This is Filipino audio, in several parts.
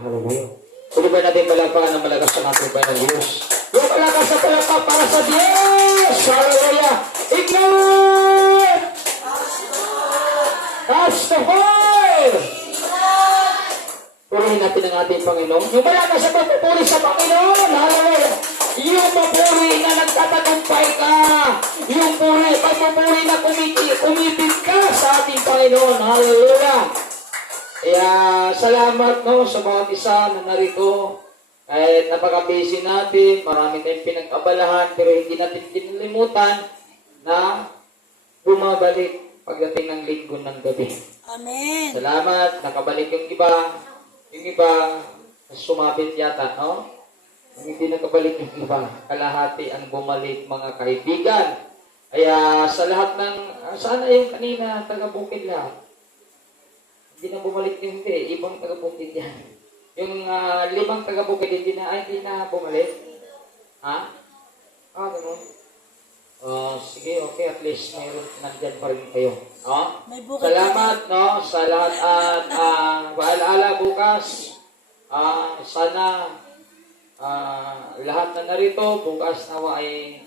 Hallelujah. Pwede ba natin palakpakan ng malakas sa ating Panginoon Diyos? Yung malakas sa palakpak para sa Diyos! Hallelujah! Ignite! Touch the fire! Purihin natin ang ating Panginoon. Yung malakas sa pagpupuri sa Panginoon! Hallelujah! Yung papuri na nagtatagumpay ka! Yung pagpupuri na kumipit ka sa ating Panginoon! Hallelujah! Kaya salamat no sa bawat isa na narito. Kahit napaka-busy natin, marami tayong pinag-abalahan, pero hindi natin kinalimutan na bumabalik pagdating ng linggo ng gabi. Amen. Salamat, nakabalik yung iba. Yung iba, sumabit yata, no? Yung hindi nakabalik yung iba, kalahati ang bumalik mga kaibigan. Kaya sa lahat ng, sana yung kanina, taga-bukid lahat. Hindi na bumalik yung hindi, ibang taga-bukid yan. Yung 5 taga-bukid, hindi na bumalik. Ha? Ganun. Sige, okay, at least mayroon nandyan pa rin kayo. No? Salamat, no, sa lahat at paalaala bukas. Sana lahat na narito, bukas nawa ay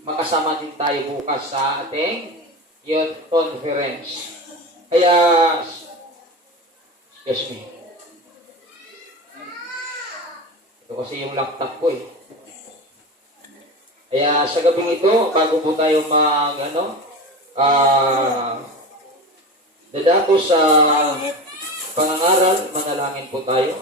makasama din tayo bukas sa ating youth conference. Kaya, excuse me. Ito kasi yung laptop ko eh. Kaya sa gabing ito, bago po tayo dadako sa pangangaral, manalangin po tayo.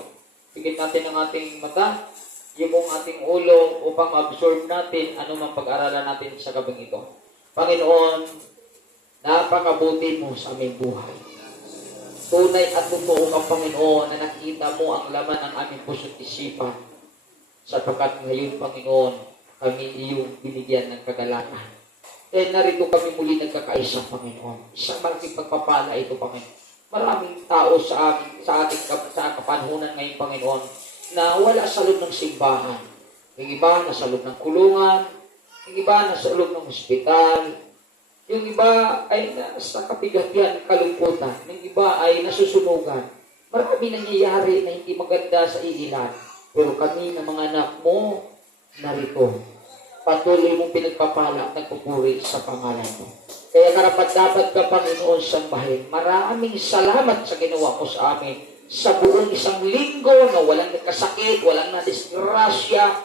Pigit natin ang ating mata, yung ating ulo upang ma-absorb natin anumang pag-aralan natin sa gabing ito. Panginoon, napakabuti mo sa aming buhay. Tunay at totoo kang Panginoon na nakita mo ang laman ng aming puso't isipan. Sapagkat ngayon, Panginoon, kami iyong binigyan ng kagalakan. Eh, narito kami muli nagkakaisa, Panginoon. Isang malaking pagpapala ito, Panginoon. Maraming tao sa kapanhunan ngayon, Panginoon, na wala sa loob ng simbahan. Yung iba nasa loob ng kulungan, yung iba nasa loob ng ospital, yung iba ay nasa kapigatian, kalungkutan, yung iba ay nasusunugan. Marami nangyayari na hindi maganda sa iilan. Pero kami na mga anak mo, narito. Patuloy mong pinagpapala at nagpupuri sa pangalan mo. Kaya karapat-dapat ka, Panginoon, sambahin. Maraming salamat sa ginawa mo sa amin. Sa buong isang linggo na walang nagkasakit, walang nadisgrasya,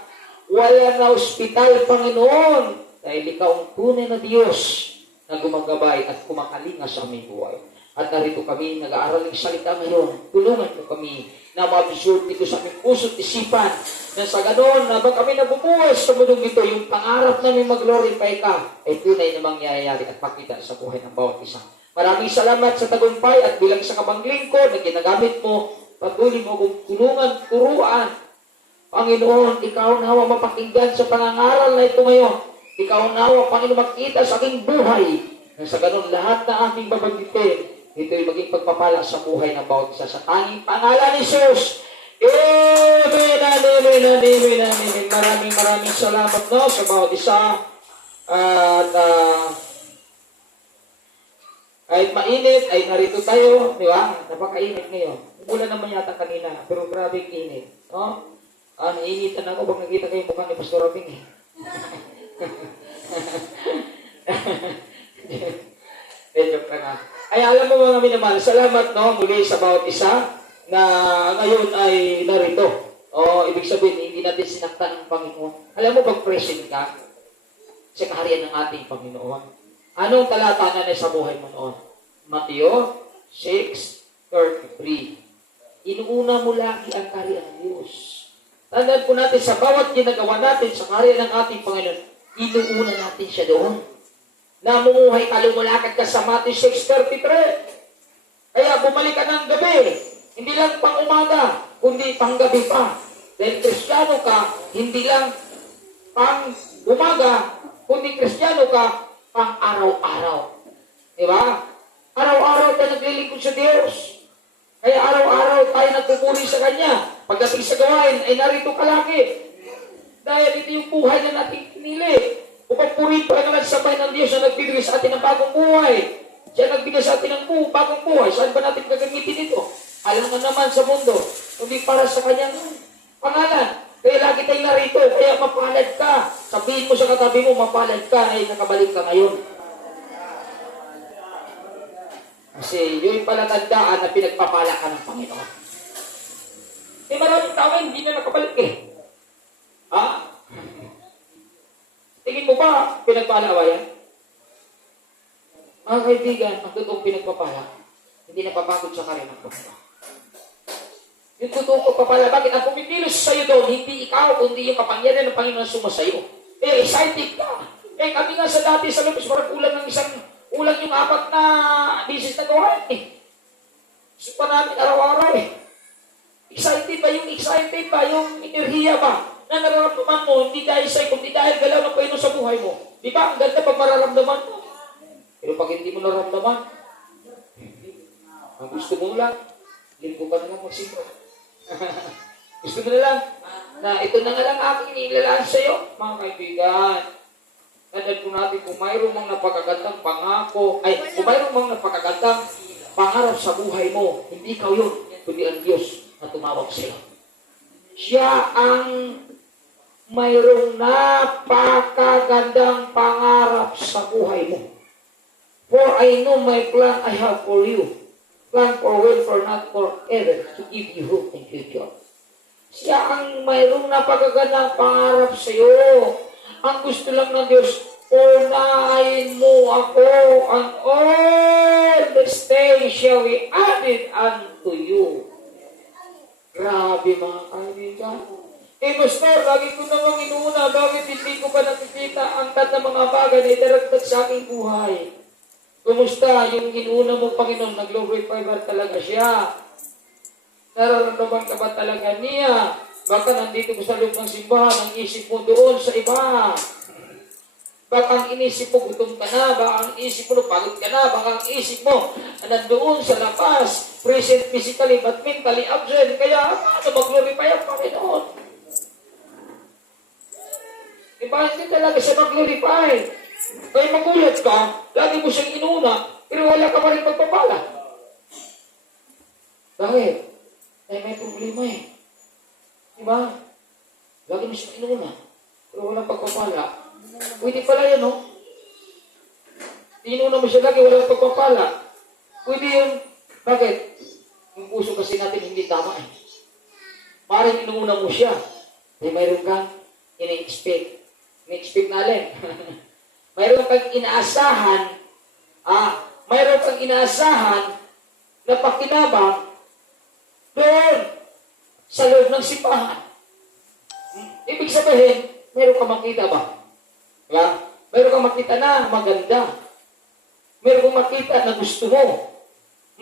walang na ospital, Panginoon. Dahil ikaw ang tunay na Diyos na gumagabay at kumakalinga sa aming buhay. At narito kami, nag-aaral ng salita ngayon. Tulungan mo kami na ma-absorb dito sa aming puso't isipan. Na sa ganoon, na ba kami nabubuhay sa mundong ito, yung pangarap namin mag-glorify ka, ay tunay na mangyayari at pakita sa buhay ng bawat isa. Maraming salamat sa tagumpay at bilang sa kabangling ko na ginagamit mo, patuloy mo kong tulungan, turuan. Panginoon, ikaw nawa mapakinggan sa pangangaral na ito ngayon. Ikaw nawa, Panginoon, makita sa aking buhay. Na sa ganoon, lahat na aming babagbitin, ito'y maging pagpapala sa buhay ng bawat isa sa tanging pangalan ni Jesus. Amen, amen, amen, amen. Maraming salamat no, sa bawat isa. At kahit mainit, ay narito tayo. Di ba? Napakainit ngayon. Umulan naman yata kanina, pero grabe init. No? Nainitan ako pag nakita kayo mukha ni Pastor Robing. Joke lang nga. Ay, alam mo mga minamahal, salamat no, muli sa bawat isa na ngayon ay narito. Ibig sabihin, hindi natin sinaktan ng Panginoon. Alam mo, pag-present ka sa kaharian ng ating Panginoon. Anong talata na sa buhay mo noon? Mateo 6:33. Inuuna mo lagi ang kaharian ng Diyos. Tandaan po natin, sa bawat ginagawa natin sa kaharian ng ating Panginoon, inuuna natin siya doon. Namumuhay ka, lumalakad ka sa Matthew 6:33. Kaya bumalik ka ng gabi. Hindi lang pang umaga, kundi pang gabi pa. Dahil Kristiyano ka, hindi lang pang umaga, kundi Kristiyano ka pang araw-araw. Diba? Araw-araw tayo naglilingkod sa Diyos. Kaya araw-araw tayo nagpupuri sa Kanya. Pagdating sa gawain, ay narito ka lagi. Dahil ito yung buhay na natin pinili. Upang purito ay nagsabay ng Diyos na nagbibigay sa atin ng bagong buhay. Siya nagbigay sa atin ng bagong buhay. Saan ba natin gagamitin ito? Alam naman sa mundo, hindi para sa kanyang pangalan. Kaya lagi tayong narito, kaya mapalad ka. Sabihin mo sa katabi mo, mapalad ka, ay nakabalik ka ngayon. Kasi yun pala tandaan na pinagpapala ka ng Panginoon. Eh maraming tao hindi na nakabalik eh. Ha? Tingin mo ba pinagpala ba yan? Mga kaibigan, ang totoong pinagpapala, hindi napapagod sa karya ng Panginoon. Yung totoong pagpapala, bakit ang pumipilos sa'yo doon, hindi ikaw, kundi yung kapangyarihan ng Panginoon sumasayo. Eh, excited ka. Eh, kami nga sa dati sa lubos, parang kulang yung 4 na bisis na gawain eh. Gusto pa namin araw-araw eh. Excited ba yung enerhiya ba? Na nararamdaman mo, hindi dahil sa'yo, kundi dahil galaw ng Panginoon sa buhay mo. Di ba? Ang ganda pag mararamdaman mo. Pero pag hindi mo nararamdaman, ang gusto mo lang, linggo ka na lang magsimba. Gusto mo na lang na ito na nga lang aking inilalaan sa iyo, mga kaibigan. Tandaan po natin kung mayroong mga napakagandang pangako, kung mayroong mga napakagandang pangarap sa buhay mo, hindi ikaw yun, kundi ang Diyos na tumawag sa iyo. Siya ang mayroong napakagandang pangarap sa buhay mo. For I know my plan I have for you. Plan for welfare, not for evil, to give you hope and future. Siya ang mayroong napakagandang pangarap sa iyo. Ang gusto lang ng Diyos, unahin mo ako, and all these things shall be added unto you. Grabe mga kaibigan. Eh, Pastor, lagi ko namang inuuna, bakit hindi ko pa nakikita ang lahat ng mga bagay na idaragdag sa aking buhay? Kumusta yung inuuna mo, Panginoon? Nag-glorify ba talaga siya? Nararamdaman ka ba talaga niya? Baka nandito ko sa loob ng simbahan, ang isip mo doon sa iba. Baka ang inisip mo, gutom ka na. Baka ang isip mo, pagod ka na. Baka ang isip mo, nandoon sa labas. Present physically, but mentally absent. Kaya, ano mag-glorify ang Panginoon? Diba, hindi talaga siya mag-glorify. Kaya magulat ka, lagi mo siyang inuna, pero wala ka pa rin magpapala. Bakit? Dahil may problema eh. Diba? Lagi mo siyang inuna, pero wala pagpapala. Pwede pala yan, no? Inuna mo siya lagi, wala pagpapala. Pwede yun. Bakit? Yung puso kasi natin hindi tama eh. Maring inuna mo siya. Dahil mayroon kang ina-expect. Ina-expect na alin. Mayroon kang inaasahan, na pakinabang doon sa loob ng simbahan. Ibig sabihin, mayroon kang makita ba? Diba? Mayroon kang makita na maganda. Mayroon kang makita na gusto mo.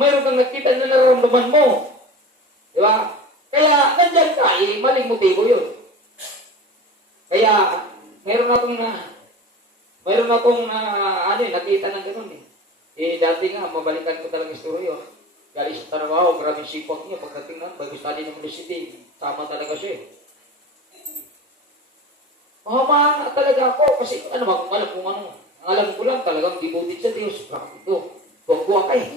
Mayroon kang nakita na nararamdaman mo. Diba? Kaya, nandyan ka, maling motibo yun. Kaya, mayroon akong nakita ng ganun eh. Dati nga, mabalikan ko talaga istoryo. Galing sa trabaho, maraming sipag niya. Pagdating na, bago study ng university, tama talaga siya eh. Mahamahan na talaga ako kasi kung alam kung ano. Ang alam ko lang talagang devoted sa Diyos. Bakit ito? Buwag-buwag ka eh.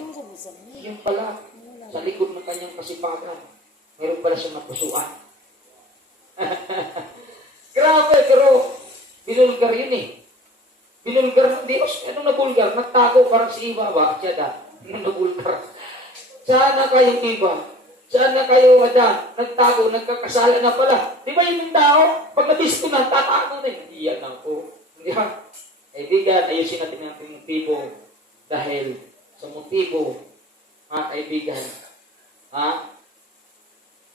Yung pala, sa likod ng kanyang kasipagan, mayroon pala siyang napusuan. Grabe, pero binulgar yun eh. Binulgar ng Diyos. Anong nabulgar? Nagtago parang si Iba ba? Siya da. Anong nabulgar? Saan na kayong Iba? Saan na kayo ada? Nagtago, nagkakasala na pala. Di ba yung tao? Pag nabisto na, tatago na yun. Iyan ako. Di ba? Kaibigan, ayusin natin ang ating motibo. Dahil sa motibo, mga kaibigan,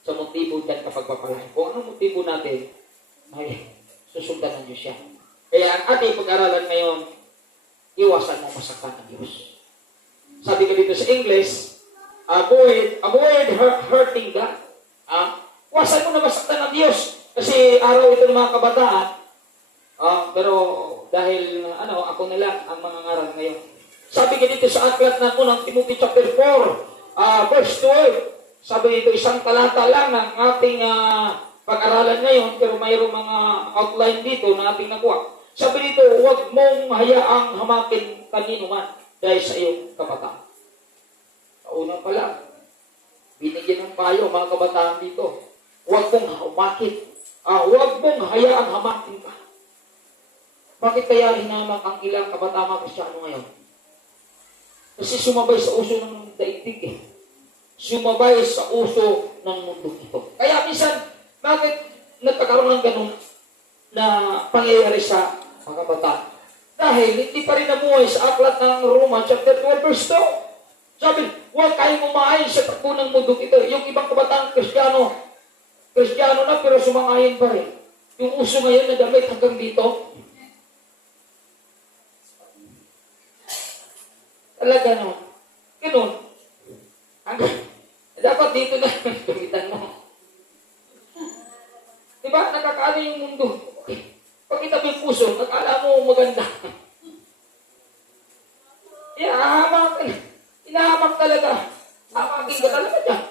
sa motibo dyan kapag papalain. Kung anong motibo natin, may susundan ng Diyos siya. Kaya ang ating pag-aralan ngayon, iwasan mo masaktan ng Diyos. Sabi ko dito sa English, avoid hurting God. Iwasan mo na masaktan ng Diyos. Kasi araw ito ng mga kabataan, pero dahil ako na lang ang mga ngaral ngayon. Sabi ko dito sa aklat ng unang Timothy chapter 4, verse 12, sabi dito isang talata lang ng ating pag-aralan ngayon, pero mayroong mga outline dito na ating nakuha. Sabi dito, huwag mong hayaang hamakin kanino man dahil sa iyong kabataan. Kauna pa lang, binigyan ng payo mga kabataan dito. Huwag mong umakit. Huwag mong hayaang hamakin ka. Bakit kaya hinamak ang ilang kabataan Kristiyano ngayon? Kasi sumabay sa uso ng daigdig eh. Sumabay sa uso ng mundo ito. Kaya minsan, bakit nagkakaroon ng ganun na pangyayari sa mga kabataan? Dahil hindi pa rin namuhay sa aklat ng Roma chapter 12 verse 2. Sabi, huwag kayong umahay sa takbo ng mundo ito. Yung ibang kabataan Kristiyano na pero sumangayon pa rin. Yung uso ngayon na damit hanggang dito. Talaga no. Ganun. Dapat dito na gamitan mo. Diba? Nakakaano yung mundo. Pagkita mo yung puso, nakala mo maganda. Inahamak talaga. Hamakin ka talaga dyan.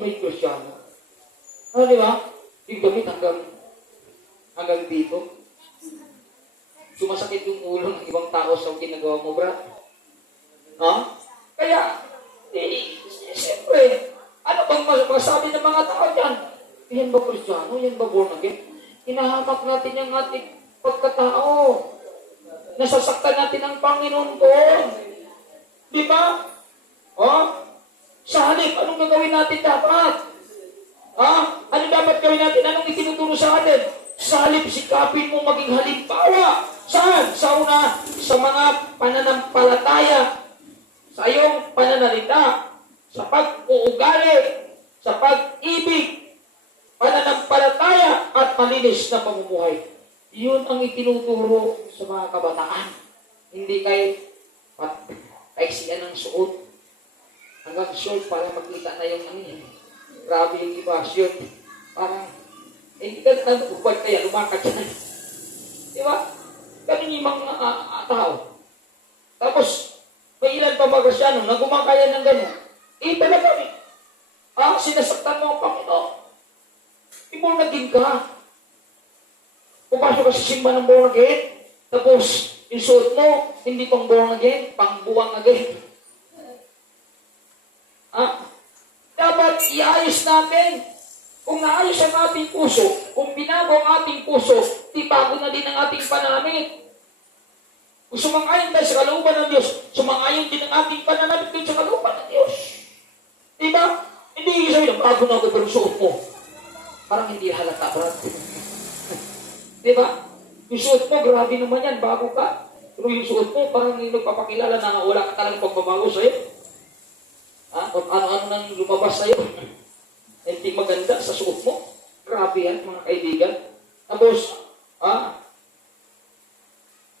May Kristiyano. Di ba? Yung damit hanggang dito. Sumasakit yung ulo ng ibang tao sa ginagawa mo, brad. Kaya, siyempre, ano bang masabi ng mga tao dyan? Yan ba Kristiyano? Yan ba born again? Hinahamak natin yung ating pagkatao. Nasasaktan natin ang Panginoon doon. Di ba? Sa halip, anong gagawin natin dapat? Ano dapat gawin natin? Anong itinuturo sa atin? Sa halip, sikapin mo maging halimbawa. Saan? Sa una, sa mga pananampalataya, sa iyong pananalita, sa pag-uugali, sa pag-ibig, pananampalataya, at malinis na pamumuhay. Yun ang itinuturo sa mga kabataan. Hindi kayo paiksiyan ng suot. Hanggang short para makita na yung grabe yung iba, short. Parang, hindi ka nagpupad kaya, lumakad yan. Di ba? Ganun yung mga tao. Tapos, may ilan pa mga Kristiyano na gumakaya ng gano'n. Talaga sinasaktan mo ang Panginoon. Ibang naging ka. Pumasok ka sa simba ng born again. Tapos, yung suot mo, hindi pang born again, pang buwang again. Dapat iayos natin. Kung naayos ang ating puso, kung binago ang ating puso, di bago na din ang ating pananamit. Kung sumang-ayon tayo sa kalooban ng Diyos, sumang-ayon din ang ating pananamit din sa kalooban ng Diyos. Diba? Hindi yung sabihin, bago na ako pero suot mo. Parang hindi halata, brad. Diba? Yung suot mo, grabe naman yan, bago ka. Pero yung suot mo, parang hindi nagpapakilala na wala ka talagang pagbabago sa'yo. Kung ano-ano nang lumabas sa'yo. Hindi maganda sa suot mo. Grabe yan, mga kaibigan. Tapos,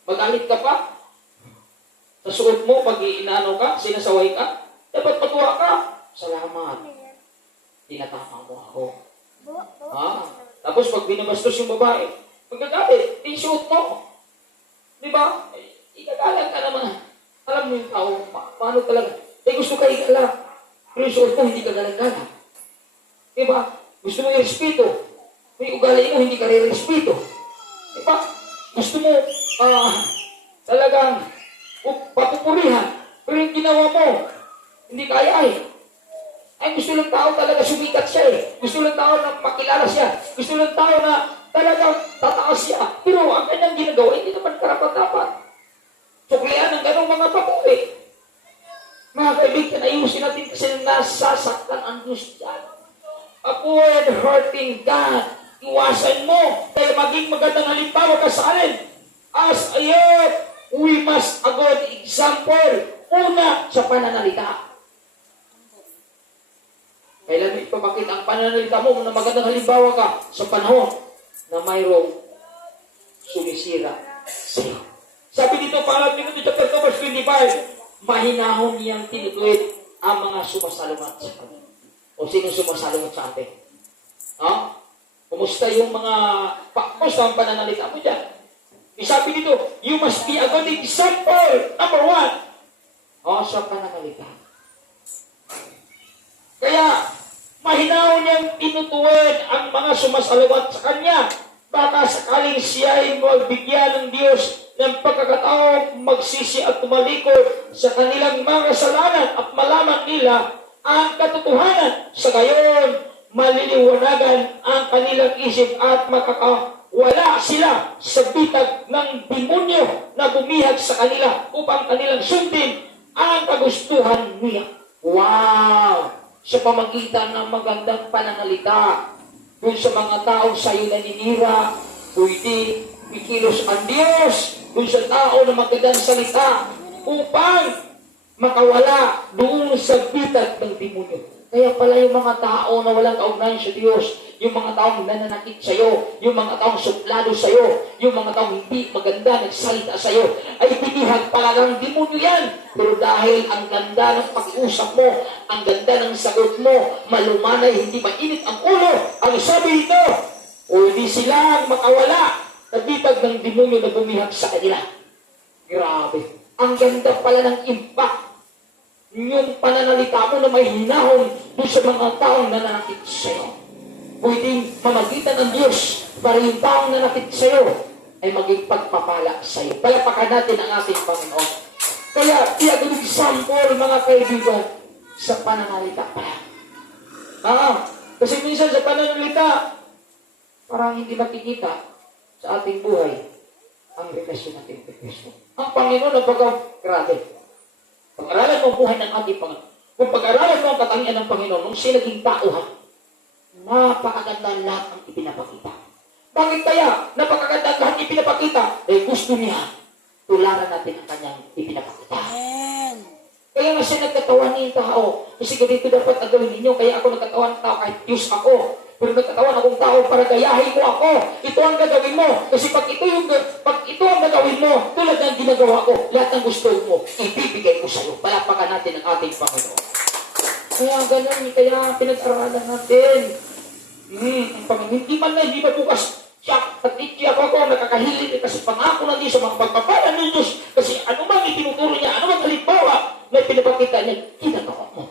magalit ka pa sa suot mo pag inaano ka, sinasaway ka. Dapat matuwa ka. Salamat. Tinatama mo ako. Tapos pag binabastos yung babae, magagalit, yung suot mo. Diba? Igagalang ka naman. Alam mo yung tao, paano talaga? Gusto ka igala. Pero yung suot mo, hindi ka galang-galang. Diba? Gusto mo yung respeto. May ugali mo, hindi ka rin respeto. Diba? Gusto mo, talagang papupurihan. Pero yung ginawa mo, hindi kaya eh. Ay, gusto lang tao talaga sumikat siya eh. Gusto lang tao na makilala siya. Gusto lang tao na talagang tataas siya. Pero ang kanyang ginagawa, hindi naman karapat-dapat. Suklian ng ganong mga papuri. Mga kaibigan, ayusin natin kasi nasasaktan ang Diyos dyan. Avoid hurting God. Iwasan mo. Kaya maging magandang halimbawa ka sa alin. As a youth, we must a good example. Una, sa pananalita. Kailan mo ipapakita ang pananalita mo na magandang halimbawa ka sa panahon na mayroong sumisira sa'yo. Sabi dito, para Timothy chapter 2 verse 25, mahinahon niyang tinutuwid ang mga sumasalungat sa kanya. O sino sumasalungat sa atin? Kumusta yung mga kumusta ang pananalita mo dyan? Sabi dito, you must be a good example. Number 1. Sa pananalita. Kaya, mahinahon niyang tinutuwid ang mga sumasalungat sa kanya. Baka sakaling siya ay magbigyan ng Diyos ng pagkakataong magsisi at tumalikod sa kanilang mga kasalanan at malaman nila ang katotohanan. Sa gayon, maliliwanagan ang kanilang isip at makakawala sila sa bitag ng demonyo na bumihag sa kanila upang kanilang sundin ang kagustuhan niya. Wow! Sa pamagitan ng magandang pananalita, dun sa mga taong sa'yo naninira, pwede ikilos ang Diyos dun sa tao na magandang salita upang makawala doon sa bitag ng demonyo. Kaya pala yung mga tao na walang kaugnayan sa Diyos, yung mga taong nananakit sa iyo, yung mga taong suplado sa iyo, yung mga taong hindi maganda nagsalita sa iyo, ay binihag pala ng demonyo yan. Pero dahil ang ganda ng pag-iusap mo, ang ganda ng sagot mo, malumanay, hindi mainit ang ulo, ang sabi ito, o di silang makawala sa bitag ng demonyo na bumihag sa kanila. Grabe. Ang ganda pala ng impact yung pananalita mo na may hinahon doon sa mga taong nananakit sa iyo. Pwedeng mamagitan ng Diyos para yung taong nanakit sa iyo ay maging pagpapala sa iyo. Palapakan natin ang ating Panginoon. Kaya, iyan example, mga kaibigan, sa pananalita pa. Kasi minsan sa pananalita, parang hindi makikita sa ating buhay ang relasyon natin kay Kristo. Ang Panginoon ang grabe. Pag-aralan mo ang buhay ng ating Panginoon. Kung pag-aralan mo ang katangian ng Panginoon, nung siya naging tauhan, napakaganda lahat ang ipinapakita. Bakit kaya napakaganda lahat ipinapakita? Dahil gusto niya, tularan natin ang kanyang ipinapakita. Amen. Kaya nga siya nagkatawan ng tao. Kasi ganito dapat ang gawin ninyo. Kaya ako nagkatawan ng tao kahit Diyos ako. Pero nagkatawan akong tao para gayahin mo ako. Ito ang gagawin mo. Kasi pag ito ang gagawin mo, tulad ng ginagawa ko, lahat ng gusto mo, ibibigay ko sa iyo. Palapakan natin ang ating Panginoon. Kaya ganun, kaya pinag-aralan natin. Ang Panginoon, hindi man na, hindi ba bukas siya, at itiyak ako, nakakahilig, kasi pangako na din sa mga pagpapala ng Diyos. Kasi ano man itinuturo niya, ano man halimbawa na pinapakita niya, ginagawa mo.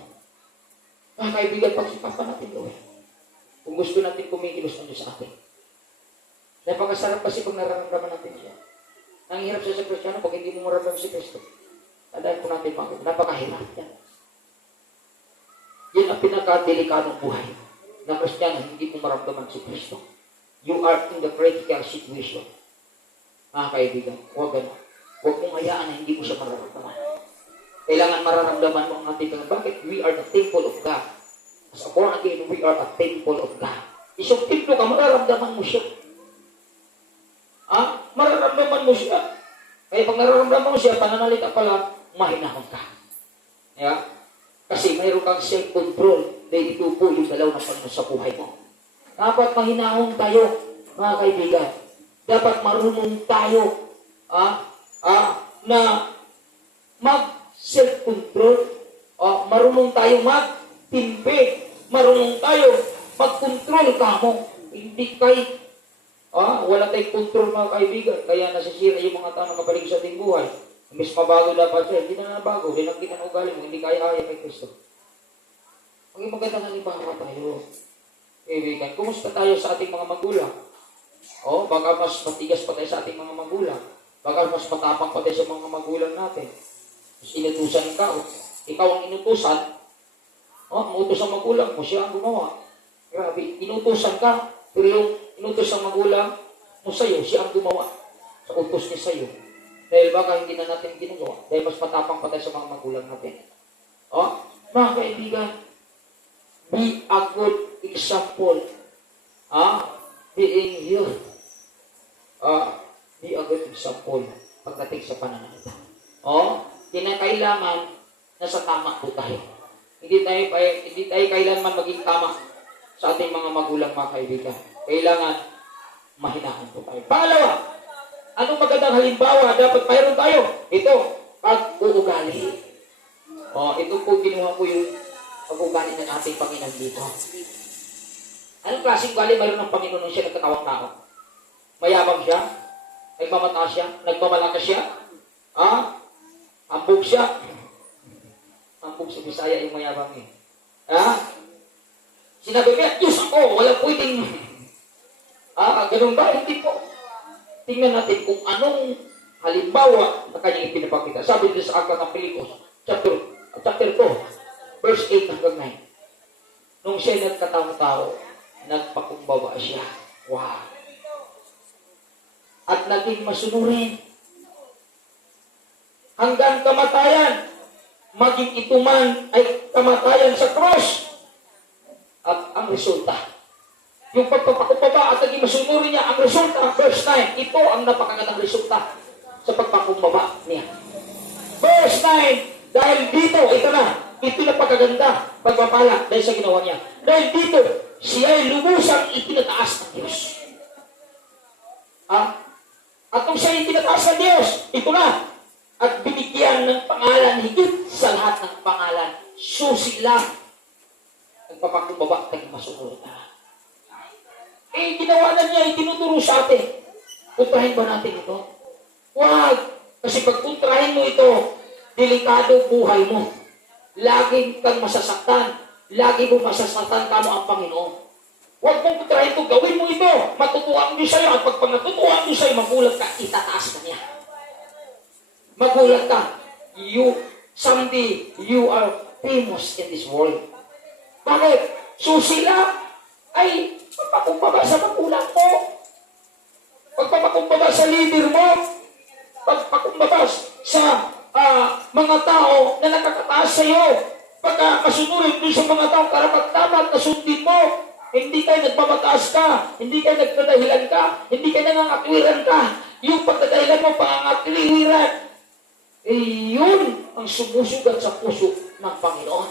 Mga kaibigan, pagsipapan natin gawin. Kung gusto natin kumikilos ng Diyos sa atin. Napakasarap kasi kung nararamdaman natin siya. Ang hirap siya sa Kristiyano pag hindi mo maramdaman si Kristo. Tandaan po natin bakit. Napakahirap yan. Yan ang pinakadelikadong buhay na Kristiyano, hindi mo maramdaman si Kristo. You are in the critical situation. Mga kaibigan, huwag gano'n. Huwag mong hayaan na hindi mo siya mararamdaman. Kailangan mararamdaman mo ang ating Panginoon. Bakit? We are the temple of God. As a born again, we are a temple of God. Isang templo ka, mararamdaman mo siya. Mararamdaman mo siya. Kaya pag nararamdaman mo siya, pananalita pala, mahinahon ka. Yeah? Kasi mayroon kang self-control. Dahil ito po yung dalaw ng Panginoon sa buhay mo. Dapat mahinahon tayo, mga kaibigan. Dapat marunong tayo na mag-self-control. Marunong tayo mag-timpe. Marunong tayo mag-control ka mo. Hindi wala tayong control, mga kaibigan. Kaya nasisira yung mga tao na kapalig sa ating buhay. Mas mabago dapat siya. Hindi na nabago. Rinagkitan ang ugali mo. Hindi kaya-kaya kay Kristo. Maging magandang halimbawa tayo. Kaibigan, kumusta tayo sa ating mga magulang? Baka mas matigas pa tayo sa ating mga magulang. Baka mas matapang pa tayo sa mga magulang natin. Mas inutusan ka. Ikaw ang inutusan. Ang utos ng magulang mo, siya ang gumawa. Grabe, inutusan ka. Pero yung inutos ng magulang mo sa'yo, siya ang gumawa. Sa utos niya sa'yo. Dahil baka hindi na natin ginagawa. Dahil mas matapang pa tayo sa mga magulang natin. Mga kaibigan, be a good example. Being healed. Be a good example pagdating sa pananalita. Kinakailangan nasa tama po tayo. Hindi tayo kailanman maging tama sa ating mga magulang, mga kaibigan. Kailangan mahinahon po tayo. Pangalawa, anong magandang halimbawa dapat mayroon tayo? Ito, pag-uugali. Ito po, kinuha ko yung pag-uugali ng ating Panginoon dito. Anong klaseng ugali mayroon ng Panginoon nung siya nagkatawang tao? Mayabang siya? Nagmamataas siya? Nagmamalakas siya? Ambog siya? Ambog sa Bisaya yung mayabang eh. Sinabi niya, Diyos ako, walang pwedeng. Ganun ba? Hindi po. Tingnan natin kung anong halimbawa na kanyang ipinapakita. Sabi dito sa Aklat ng Pilipos, chapter 2, verse 8 hanggang 9. Nung siya nagkataong-tao, nagpakumbaba siya. Wow! At naging masunurin. Hanggang kamatayan, maging ito man ay kamatayan sa cross. At ang resulta, yung pagpapakumbaba at naging masunurin niya, ang resulta, verse 9, ito ang napakagandang resulta sa pagpakumbaba niya. Verse 9, dahil dito, ito na pagkaganda, pagpapala dahil sa ginawa niya. Dahil dito, siya ay lubusang itinataas ng Diyos. At kung siya ay itinataas ng Diyos, ito na, at binigyan ng pangalan higit sa lahat ng pangalan. Susi lang. Nagpapakumbaba at naging masunurin na. Ginawa na niya, itinuturo sa atin. Puntrahin ba natin ito? Wag! Kasi pag puntrahin mo ito, delikado buhay mo. Laging kang masasaktan. Lagi mo masasaktan ka mo ang Panginoon. Huwag mong puntrahin ito, gawin mo ito. Matutuwa ang Diyos sa'yo. At pag natutuwa ang Diyos sa'yo, magulat ka, itataas ka niya. Magulat ka. Someday, you are famous in this world. Bakit? Susi lang ay pagpakumbaba sa magulang mo. Pagpapakumbaba sa leader mo. Pagpakumbaba sa mga tao na nakakataas sa iyo. Pagka masunurin doon sa mga tao karapat-dapat na sundin mo. Hindi kayo nagpapataas ka. Hindi kayo nagdadahilan ka. Hindi kayo nangangatwiran ka. Yung pagdadahilan mo, pangangatwiran. Yun ang sumusugat sa puso ng Panginoon.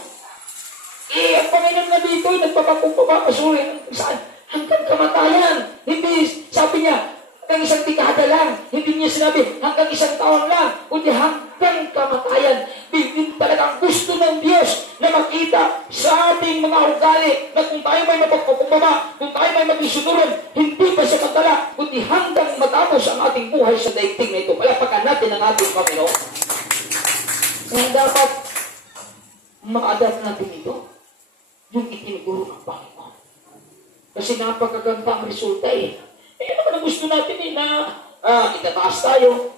Ang Panginoon na dito ay nagpapakumbaba, masunurin saan? Hanggang kamatayan. Hindi, sabi niya, hanggang isang dekada lang. Hindi niya sinabi, hanggang isang taon lang. Kundi hanggang kamatayan. Hindi talagang gusto ng Diyos na makita sa ating mga ugali na kung tayo may mapagpakumbaba, kung tayo may magisunuran, hindi pa siya matala, kundi hanggang matapos ang ating buhay sa daigdig na ito. Palapakan natin ang ating Panginoon. Kaya dapat ma-adapt natin ito. Yung itinuturo ng Panginoon. Kasi napakaganda ang resulta eh. Ano ba na gusto natin na itataas tayo,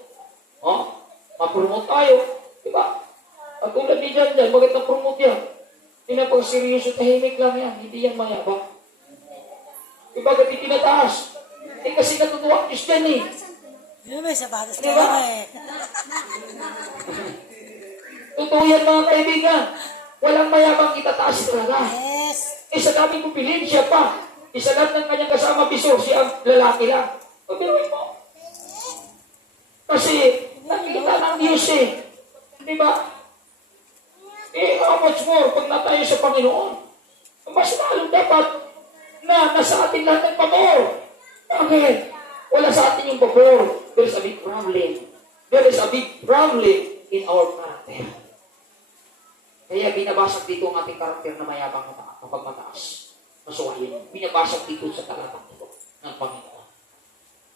ma-promote tayo, diba? At tulad ni Jan, bakit na-promote yan? Hindi na pag seryoso, tahimik lang yan, hindi yan mayabang. Bakit itinataas? Kasi natutuwa ang Diyos yan eh. May sapatos ka Diba? eh. Totoo yan mga kaibigan. Walang mayabang itataas talaga. Yes. Sa daming pupilin, siya pa. Isa lang ng kanyang kasama biso, siya ang lalaki lang. Pabiruin mo. Kasi, nakita ng Diyos eh. Di ba? How much more pag na tayo sa Panginoon? Mas lalo dapat na nasa atin lahat ng pabor. Bakit? Wala sa atin yung pabor. There is a big problem. There is a big problem in our character. Kaya binabasag dito ang ating karakter na mayabang kapag mataas. Masuwayin. Binabasag dito sa talatang ito ng Panginoon.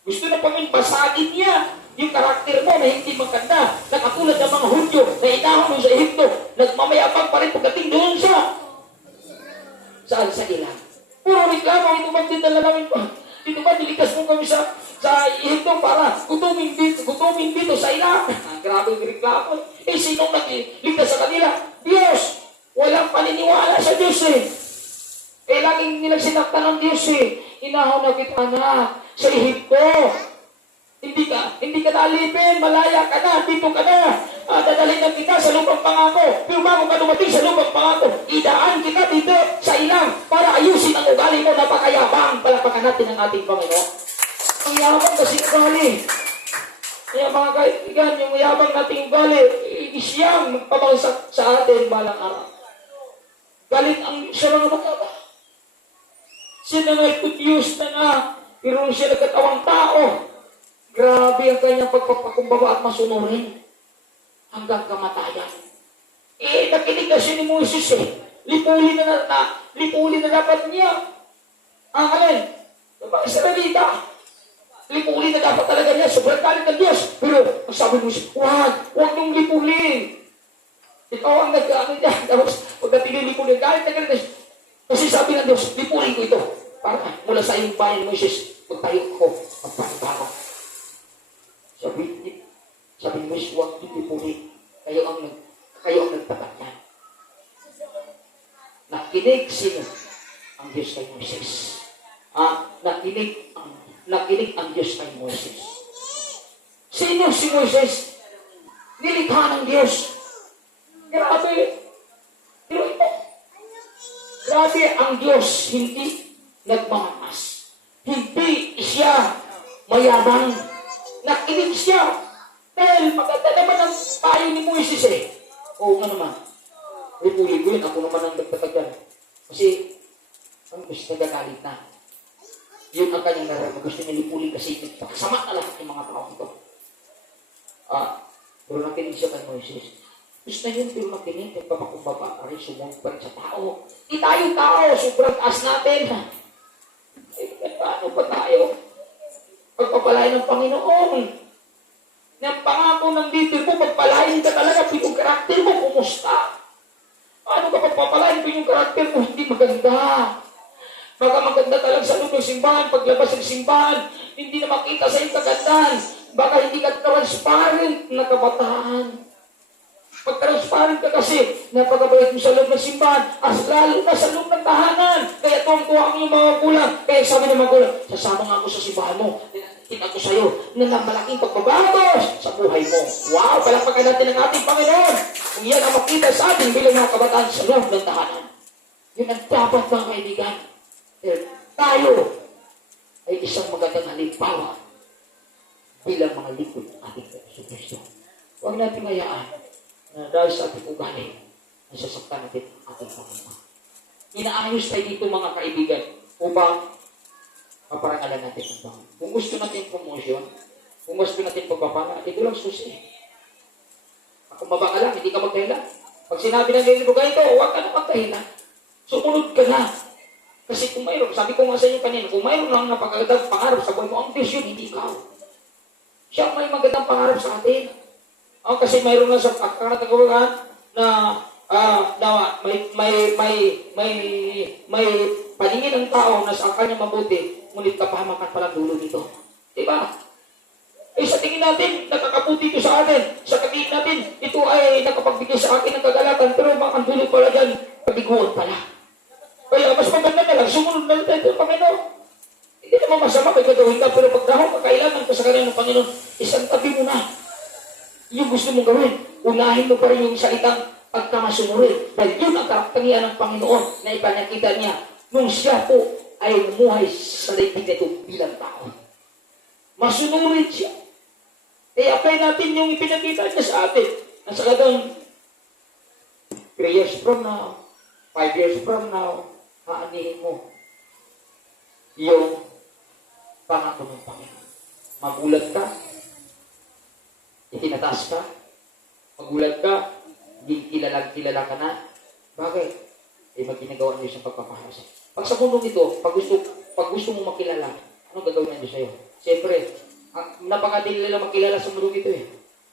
Gusto na Panginoon, basagin niya yung karakter mo na hindi maganda. Na katulad ng mga Hudyo na inahon sa Ehipto, nagmamayabang pa rin pagdating doon saan sa ilang. Puro reklamo, ito ba din nalalangin pa? Ito ba nilikas mo kami sa Ehipto para gutumin dito sa ilang? Grabe yung reklamo. Sino nagligtas sa kanila? Diyos! Walang paniniwala sa Diyos eh. Laging nilang sinaktan ng Diyos eh. Inahon na kita na sa Ehipto. Hindi ka nalipin, malaya ka na, dito ka na. Dadalhin na kita sa lupang pangako. Pero bago ka dumating sa lupang pangako, idaan kita dito sa ilang para ayusin ang ugali mo. Napakayabang. Palapakan natin ang ating Panginoon. Ang yabang kasi ugali. Kaya mga kaibigan, yung yabang nating ugali, siyang magpabagsak sa atin balang araw. Galit ang sa mga mataba. Siya na nag-produce na pero siya nagkatawang tao. Grabe ang kanyang pagpapakumbaba at masunurin hanggang kamatayan. Nakinig kasi ni Moses eh. Lipuli na dapat niya. Ang alin? Diba, Israelita? Lipuli na dapat talaga niya. Sobrang galit ng Diyos. Pero, ang sabi mo siya, huwag nung lipulin. Ikaw ang nag-ano niya. Tapos, pagdating yung lipulin, galit na galit. Kasi sabi ng Diyos, lipulin ko ito. Para mula sa iyong bayan, Moses, magtayo ko. Magpaparo. Sabi ni Moses, huwag nung lipulin. Kayo ang nagtatak niya. Nakinig sino? Ang Diyos kay Moses. Nakinig ang Diyos kay Moses. Sino si Moses? Nilikha ng Diyos. Grabe. Pero ito, grabe ang Diyos, hindi nagmamamas. Hindi siya mayabang. Nakinig siya. Dahil maganda naman ang tayo ni Moises eh. Oo nga naman. Lipuli ko yun. Ako naman ang nagtatagal. Kasi, ang gusto nagagalit na. Yun ang kanyang nararamdaman. Gusto niya lipulin kasi sama na lahat ng mga tao ito. Pero nakinig siya kay Moises. Gusto na yun, pero nakinig. Nagpapakumbaba ka rin, sumunod pa rin sa tao. Di tayo tao, sobrang taas natin. Paano ba tayo? Pagpapalain ng Panginoon. Nang pangako ng dito mo, pagpalain ka talaga, pero yung karakter mo, kumusta? Paano ka pagpapalain kung yung karakter mo hindi maganda? Baka maganda talaga sa loob ng simbahan, paglabas ng simbahan, hindi na makita sa iyong kagandahan. Baka hindi ka transparent na kabataan. Pag transparent ka kasi, napakabait mo sa loob ng simbahan, as lalo na sa loob ng tahanan. Kaya tuwang-tuwa ang iyong mga magulang. Kaya sabi ng magulang, sasama nga ako sa simbahan mo. Kita ko sa'yo na malaking pagbabago sa buhay mo. Wow! Palakpakan natin ang ating Panginoon. Kung yan ang makita sa atin bilang mga kabataan sa loob ng tahanan. Yun ang dapat mga kaibigan. Tayo ay isang magandang halimbawa bilang mga likod ating Kristo. Huwag natin hayaan na dahil sa ating ugali, nasasaktan natin ang ating Panginoon. Inaayos tayo dito mga kaibigan upang maparangalan natin ang Panginoon. Kung gusto natin promotion, kung gusto natin pagpapala, ito lang susi. Kung baba ka lang, hindi ka magdahilan. Pag sinabi ng Lilo ganito, huwag ka na magdahilan. Sumunod ka na. Kasi kung mayroon, sabi ko nga sa inyo kanina, kung mayroon lang napagagandang pangarap sa buhay mo, ang Diyos yun, hindi ikaw. Siya may magandang pangarap sa atin. Kasi mayroon lang sa kakatagawagan na may paningin ng tao na sa kanya mabuti, ngunit kapahamakan pala dulo nito. Diba? Sa tingin natin, nakakabuti ito sa atin. Sa katingin natin, ito ay nakapagbigay sa akin ng kagalakan, pero ang dulo pala dyan, pagiguan pala. Kaya mas maganda na lang, sumunod na tayo ng Panginoon. Hindi naman masama kay gagawin ka, pero pag dahon ka kailangan ka sa kanya ng Panginoon, isang tabi mo na. Yung gusto mong gawin, unahin mo pa rin yung salitang pagkamasunurin. Dahil yun ang katangian ng Panginoon na ipinakita niya nung siya po ay umuhay sa daigdig na ito bilang tao. Masunurin siya. Kaya apply natin yung ipinakita niya sa atin. Ang salagang 3 years from now, 5 years from now, haanihin mo yung pangako ng Panginoon. Magulat ka, itinataas ka, magulat ka, hindi kilala ka na. Bakit? Magginagawa niyo sa pagpapahasa. Pag sa mundong ito, pag gusto mo makilala, ano gagawin ng Diyos sa'yo? Siyempre, napakadali lang makilala sa mundong ito eh.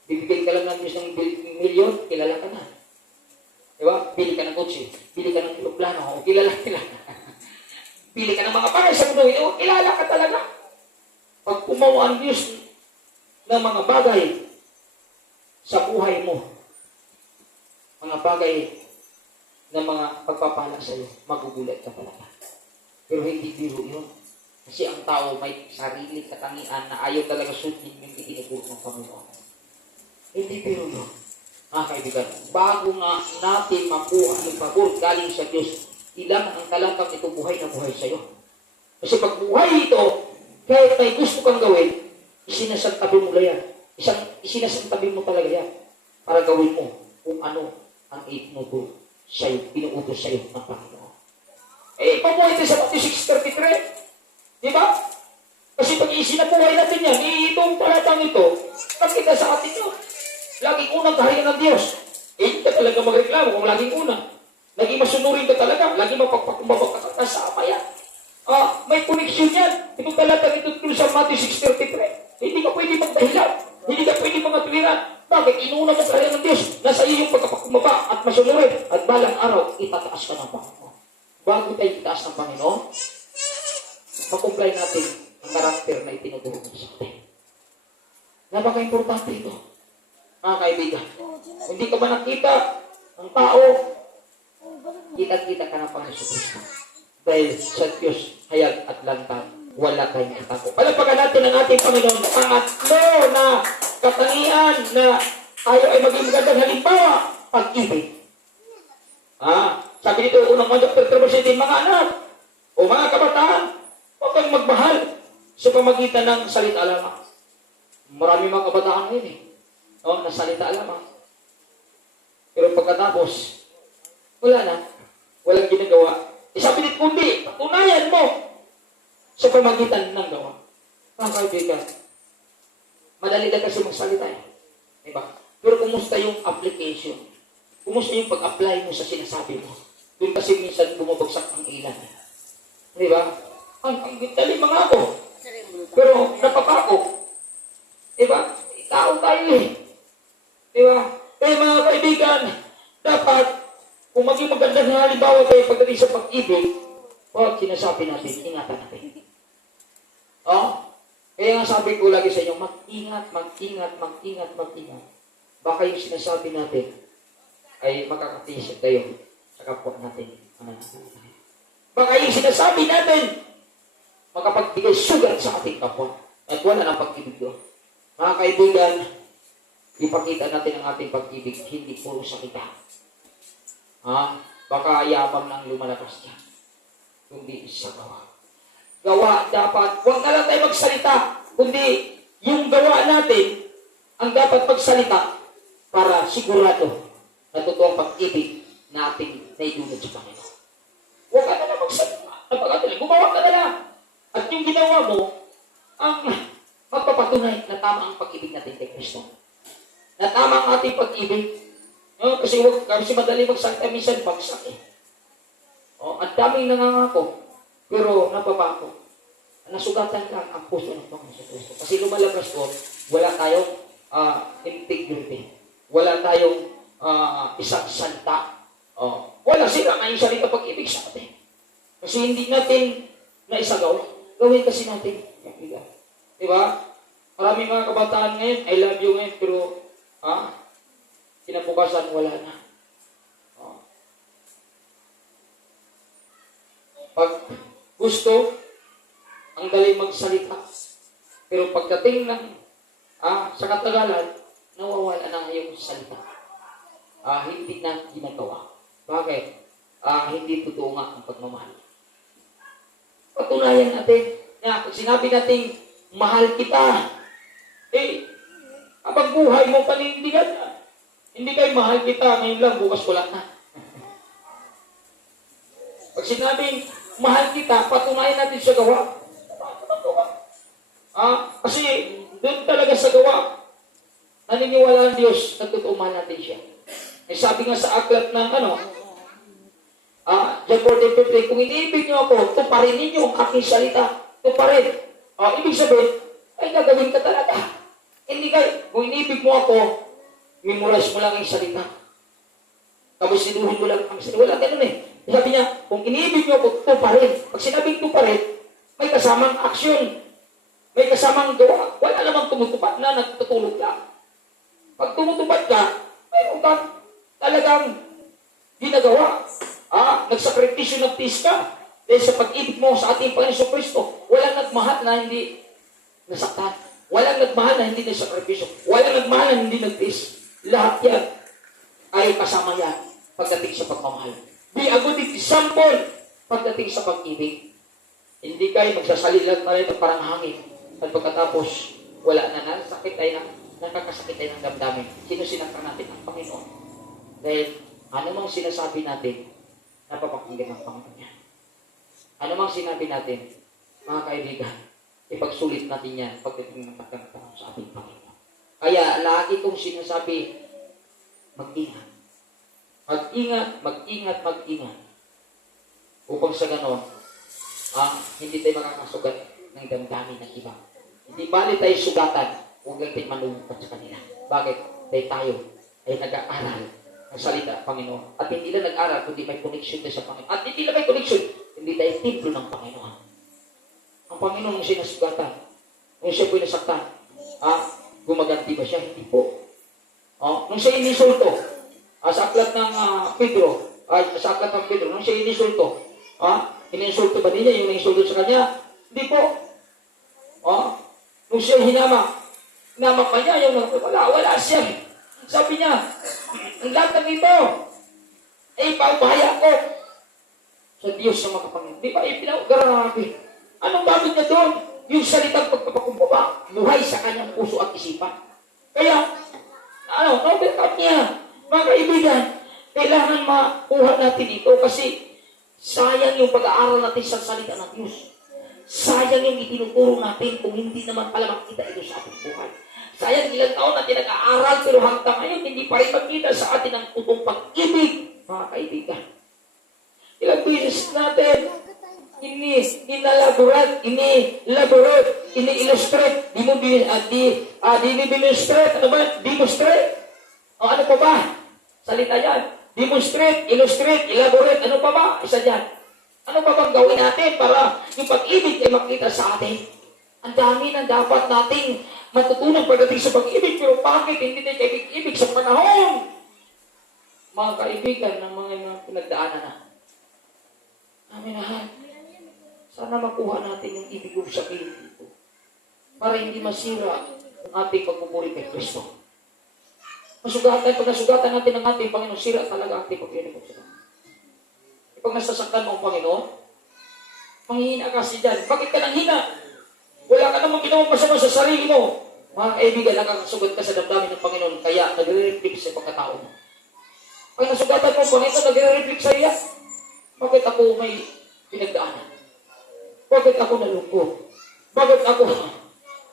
Bibigyan ka lang ng Diyos ng milyon, kilala ka na. Diba? Bili ka ng kotse, bili ka ng aeroplano, kilala. Bili ka ng mga bagay sa mundong ito, kilala ka talaga. Pag pumawa ang Diyos ng mga bagay sa buhay mo, mga bagay na mga pagpapala sa iyo, magugulat ka talaga. Pero hindi biro yun. Kasi ang tao may sarili katangian na ayaw talaga sundin yung itinuturo ng Panginoon. Hindi biro yun. Mga kaibigan, bago nga natin makuha yung pabor galing sa Diyos, ilang ang talakang ito buhay na buhay sa iyo. Kasi pag buhay ito, kahit may gusto kang gawin, isinasantabi mo lang yan. Isinasantabi mo talaga yan para gawin mo kung ano ang itinuturo sa'yo, pinuutos sa'yo ng Panginoon. Pabuhay ito sa Matthew 6:33. Di ba? Kasi pag isinabuhay natin yan, itong talatang ito, nakita sa atin yun. Laging unang kaharian ng Diyos. Hindi ka talaga magreklamo kung laging una. Laging masunurin ka talaga, laging mapagpakumbaba ka kasama yan. May connection yan. Itong talatang ito sa Matthew 6:33. Hindi ka pwede magdahilan. Hindi ka pwede mga tuwiran. Bakit? Inuuna mo kaharian ng Diyos. Nasa iyo yung pagkapakumbaba at masunurin. At balang araw, itataas ka ng Panginoon. Bago tayo itaas ng Panginoon, makumply natin ang karakter na itinuturo sa atin. Napaka-importante ito, mga kaibigan. Hindi ka ba nakita ang tao Kita-kita ka ng Panginoon Kristo. Dahil sa Diyos, hayag at lantang, wala kayong katako. Palapagan natin ang ating Panginoon. Pangatlo na katangian na tayo ay maging magandang halimbawa, pag-ibig. Sabi dito, unang chapter 3, mga anak, o mga kabataan, huwag kang magmahal sa pamagitan ng salita lamang. Marami mga kabataan ngayon na salita lamang. Pero pagkatapos, wala na. Walang ginagawa. Sabi dito, kundi, patunayan mo sa pamagitan ng gawa. Mga kaibigan, madali lang kasi magsalita Diba? Pero kumusta yung application? Kumusta yung pag-apply mo sa sinasabi mo? Doon kasi minsan bumabagsak ang ilan. Diba? Ang dali mga ako. Pero napapako. Diba? Tao tayo Diba? Kaya mga kaibigan, dapat kung maging magandang halimbawa tayo pagdating sa pag-ibig, huwag sinasabi natin, ingatan natin. Kaya nga sabi ko lagi sa inyo, mag-ingat. Baka yung sinasabi natin ay makakatisip kayo sa kapwa natin. Baka yung sinasabi natin makapagbigay sugat sa ating kapwa. At wala ng pag-ibig doon. Mga kaibigan, ipakita natin ang ating pag-ibig, hindi puro sakita. Baka yabang nang lumalakas niya. Kundi sa gawa. Gawa dapat, huwag na lang tayo magsalita, kundi yung gawa natin ang dapat magsalita para sigurado na totoong pag-ibig na ating naidulot sa Panginoon. Huwag ka na lang magsalita. Napagatuloy, gumawa ka na lang. At yung ginawa mo, ang magpapatunay na tama ang pag-ibig natin kay Kristo. Na tama ang ating pag-ibig. Kasi madali magsalita, minsan bagsak ang daming nangangako, pero napapako. Nasugatan lang ang puso ng Panginoon sa Kristo. Kasi lumalabas ko, wala tayong integrity. Wala tayong isang salita. Wala sila ang salita pag-ibig sa atin. Kasi hindi natin naisagaw. Gawin kasi natin. Diba? Maraming mga kabataan ngayon, I love you ngayon, pero kinabukasan, wala na. Pag gusto, ang galing magsalita. Pero pagdating ng sa katagalan, nawawala na yung salita. Hindi na ginagawa. Bakit? Hindi totoo nga ang pagmamahal. Patunayan natin na pag sinabi natin, mahal kita, habang buhay mo panindigan na. Hindi kayo mahal kita, ngayon lang, bukas wala na. Pag sinabing, mahal kita, patunayan natin sa gawa. Kasi doon talaga sa gawa, naniniwala ang Diyos na totoo mahal natin siya. Sabi nga sa aklat ng John 14:15, kung iniibig niyo ako, tuparin ninyo ang aking salita. Tuparin. Ibig sabihin, ay gagawin ka talaga. Hindi kayo, kung iniibig mo ako, memorize mo lang yung salita. Tapos sinuhin mo lang ang salita. Wala ganun Sabi niya, kung iniibig niyo ako, tuparin. Pag sinabing tuparin, may kasamang aksyon. May kasamang gawa. Wala namang tumutupad na nagtutulog lang. Pag tumutupad ka, mayroon kang talagang ginagawa. Nagsakripisyo, nagtis ka. Dahil sa pag-ibig mo sa ating Panginoon Kristo, walang nagmahal na hindi nasaktan. Walang nagmahal na hindi nagsakripisyo. Walang nagmahal na hindi nagtis. Lahat yan ay kasama yan pagdating sa pagmamahal. Be a good example pagdating sa pag-ibig. Hindi kayo magsasalilat na ito parang hangin. At pagkatapos, wala na sakit tayo nakakasakit tayo ng damdamin. Sino sinaktan natin? Ang Panginoon. Dahil ano mang sinasabi natin, napapakinggan ng Panginoon yan. Ano mang sinabi natin, mga kaibigan, ipagsulit natin yan pagdating ng pagkakataon sa ating Panginoon. Kaya lagi kong sinasabi, mag-ingat. Mag-ingat. Upang sa ganon, hindi tayo makakasugat ng damdamin ng iba. Hindi bali tayo sugatan, huwag lang tayo manungkot sa kanila. Bakit? Dahil tayo ay nag-aaral ng salita ng Panginoon. At hindi lang nag-aaral, kundi may connection tayo sa Panginoon. At hindi lang may connection, hindi tayo templo ng Panginoon. Ang Panginoon ang sinasugatan. Kung siya po'y nasaktan, gumaganti ba siya? Hindi po. Nung siya inisulto, sa aklat ng Pedro, Ay, sa aklat ng Pedro, nung siya inisulto. Ininsulto ba niya yung ininsulto sa kanya? Hindi po. Nung siya hinamak pa niya, yung wala siya. Sabi niya, ang lahat ng ito, paubaya ko sa Diyos sa makapangyarihan. Di ba, pinag-grabe. Anong gamit niya doon? Yung salitang pagpapakumbaba, buhay sa kanyang puso at isipan. Kaya, no-overcome niya. Mga kaibigan, kailangan makuha natin ito kasi sayang yung pag-aaral natin sa salita ng Diyos. Sayang yung itinuturo natin kung hindi naman pala makita ito sa ating buhay. Sayang ilang taon natin nag-aaral pero hanggang ngayon hindi pa rin makita sa atin ang tutong pag-ibig, mga kaibigan. Ilang beses natin ini-elaborate, ini-illustrate, demonstrate. O ano pa ba? Salita yan. Demonstrate, illustrate, elaborate, ano pa ba? Isa dyan. Ano pa bang gawin natin para yung pag-ibig ay makita sa atin? Ang dami na dapat nating matutunan pagdating sa pag-ibig, pero bakit hindi tayo kaibig-ibig sa panahon? Mga kaibigan ng mga pinagdaanan na. Amin lahat. Sana makuha natin yung ibig kong sabihin dito para hindi masira ang ating pagpupuri kay Kristo. Pag nasugatan natin ang ating Panginoon, sira talaga ang ating pagpupuri kay Kristo. Pag nasasaktan mo ang Panginoon, manghihina kasi dyan. Bakit ka nang hina? Wala ka namang ginawang masama sa sarili mo. Mga kaibigan, nakakasugat ka sa damdamin ng Panginoon, kaya nagre-reflect sa pagkatao mo. Pag nasugatan mo ang Panginoon, nagre-reflect sa iya. Bakit ako may pinagdaanan? Bakit ako nalungkot? Bakit ako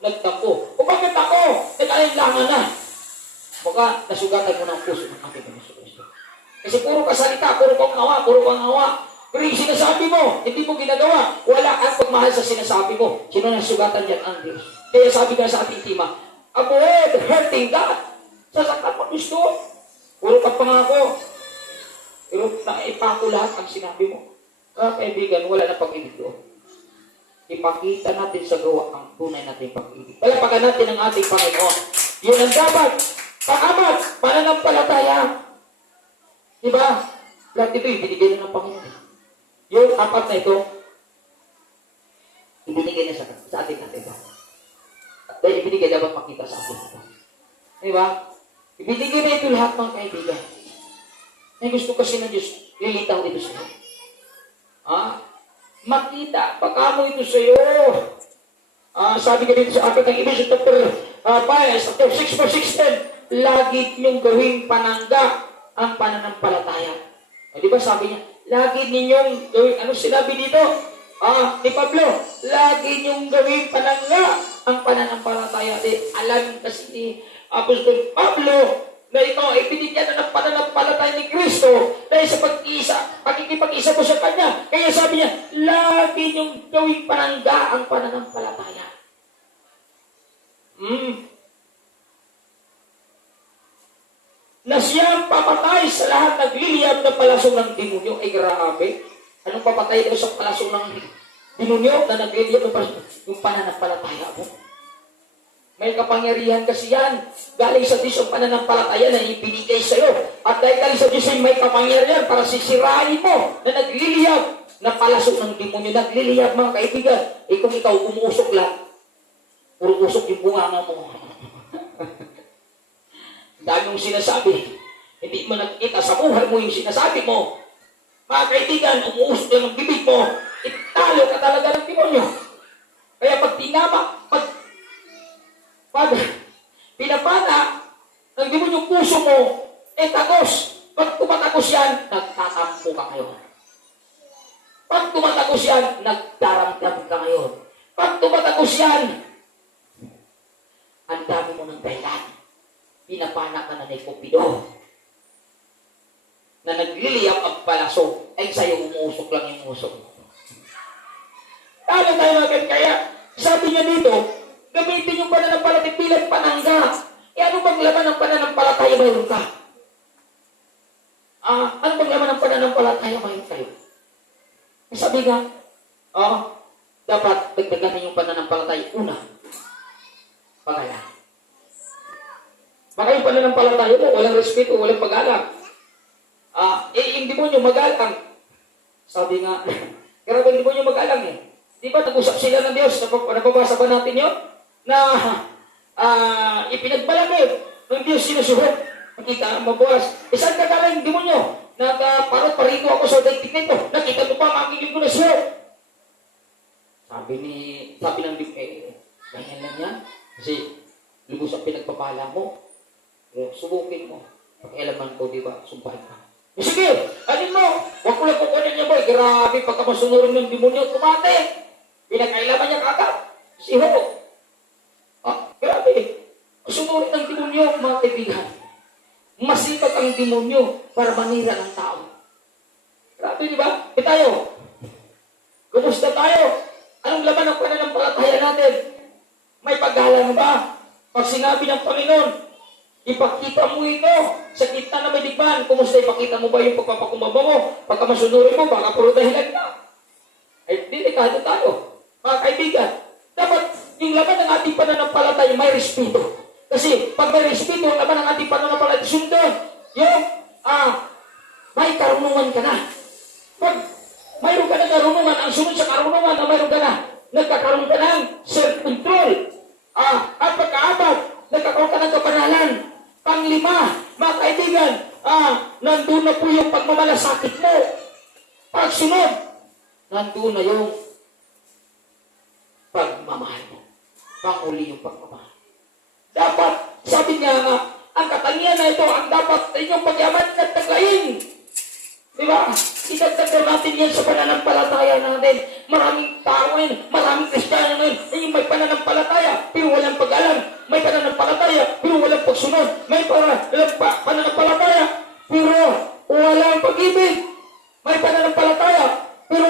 nagtampo? O bakit ako nag-alinlangan na? Baka nasugatan mo ng puso ng ating Panginoon. Kasi puro kasalita, puro kang awa. Pero yung sinasabi mo, hindi mo ginagawa. Wala kang pagmahal sa sinasabi mo. Sino nasugatan dyan? Ang Diyos. Kaya sabi ka sa ating tima, avoid hurting God. Sasaktan mo gusto. Puro ka pangako. Pero naipako lahat ang sinabi mo. Kaibigan, wala na pag-ibig doon. Ipakita natin sa gawa ang tunay natin pag-ibig. Palapakan natin ang ating Panginoon. Yun ang dapat. Paamat, pananampalataya. Diba? Lahat ito ibinigay na ng Panginoon. Yung apat na ito, ibinigay na sa ating natin. Dahil ibinigay dapat makita sa atin ito. Diba? Ibinigay na ito lahat mga kaibigan. May gusto kasi ng Diyos, lilitaw ito sa iyo. Makita, pagkamo ito sa iyo. Sabi ka dito sa akin ng Ephesians chapter 6 verse 16, lagi niyong gawing panangga ang pananampalataya. Di ba sabi niya, lagi ninyong gawing, ano sinabi dito? Ni Pablo, lagi niyong gawing panangga ang pananampalataya. Alam kasi ni Apostol Pablo na ito ay binigyan na ng pananampalataya ni Kristo dahil sa pagkikipag-isa mo sa Kanya. Kaya sabi niya, lagi niyong gawing panangga ang pananampalataya. Na siyang papatay sa lahat nagliliyab na palasong ng demonyo. Ay grabe. Anong papatay daw sa palasong ng demonyo na nagliliyab ng palasong? Yung pananampalataya mo. May kapangyarihan kasi yan. Galing sa Diyos ang pananampalataya na ibinigay sa iyo. At dahil galing sa Diyos ay may kapangyarihan para sisirain mo na nagliliyab na palasok ng demonyo. Nagliliyab mga kaibigan. Kung ikaw umuusok lang, puro usok yung bunganga mo. Dami mong sinasabi. Hindi mo nakikita sa buhay mo yung sinasabi mo. Mga kaibigan, umuusok lang ng bibig mo. Italo ka talaga ng demonyo. Kaya pag pinapana ng demonyo yung puso mo, tagos. Pag tumatagos yan, nagtatampo ka ngayon. Pag tumatagos yan, nagdaramdam ka ngayon. Pag tumatagos yan, ang dami mo ng dahilan. Pinapana ka na ni Cupido. Na nagliliyap ang palaso, ay sa'yo umusok lang yung usok. Talo tayo agad kaya, sabi niya dito, gamitin yung pananampalataya bilang panangga. Ano bang laman ng pananampalataya mayroon ka? Ano bang laman ng pananampalataya mayroon kayo? Sabi nga, dapat dagdagan yung pananampalataya. Una, pag-alam. Baka yung pananampalataya mo, walang respeto, walang pag-alam. Yung demonyo, magalang. Sabi nga, grabe ang demonyo magalang eh. Di ba nag-usap sila ng Diyos? Nababasa ba natin yun? Na ipinagbalangin ng Diyos sinusuhot. Nakita ang mabukas. Saan ka galing demonyo? Parang parito ako sa daigdig nito. Nakita mo pa ang aking linggo na suhot. Sabi ng demonyo, ganyan lang yan. Kasi lubos ang pinagpapala mo. Subukin mo. Pakialaman ko, di ba? Sumpahin ka. Sige, alin mo? Huwag ko lang kukunin niya, boy. Grabe, pagka masunurin ng demonyo, tumate. Pinakailaman niya kagad. Si Ho. Grabe. Masunurin ng demonyo, mga kaibigan. Masipag ang demonyo para manira ng tao. Grabe, di ba? E tayo. Kumusta tayo? Anong laman ng pananampalataya natin? May paggalang ba? Pag sinabi ng Panginoon, ipakita mo ito sa kita na may digmaan. Kumusta ipakita mo ba yung pagpapakumbaba mo? Pagka masunurin mo, baka puro dahilan ka. Ay, delikado tayo. Mga kaibigan, dapat yung laman ng ating pananampalataya may respeto. Kasi pag may respeto, ang laman ng ating pananampalataya, sundon, yung, may karunungan ka na. Pag mayroon ka na karunungan, ang sunod sa karunungan na mayroon ka na, nagkakaroon ka ng self-control. At pagkaabag, nagkakaroon ka ng kapanalan. Panglima, mga kaibigan, nandun na po yung pagmamalasakit mo. Pagsunod, nandun na yung pagmamahal mo. Panguli yung pagmamahal. Dapat, sabi niya nga, ang katangian na ito, ang dapat inyong pagyaman at taglayin. Diba? Idagdagan natin yan sa pananampalataya natin. Maraming tao ngayon, maraming Kristiyano ngayon, yung may pananampalataya, pero walang pag-alam. May pananampalataya, pero walang pagsunod. May pananampalataya, pero walang pag-ibig. May pananampalataya, pero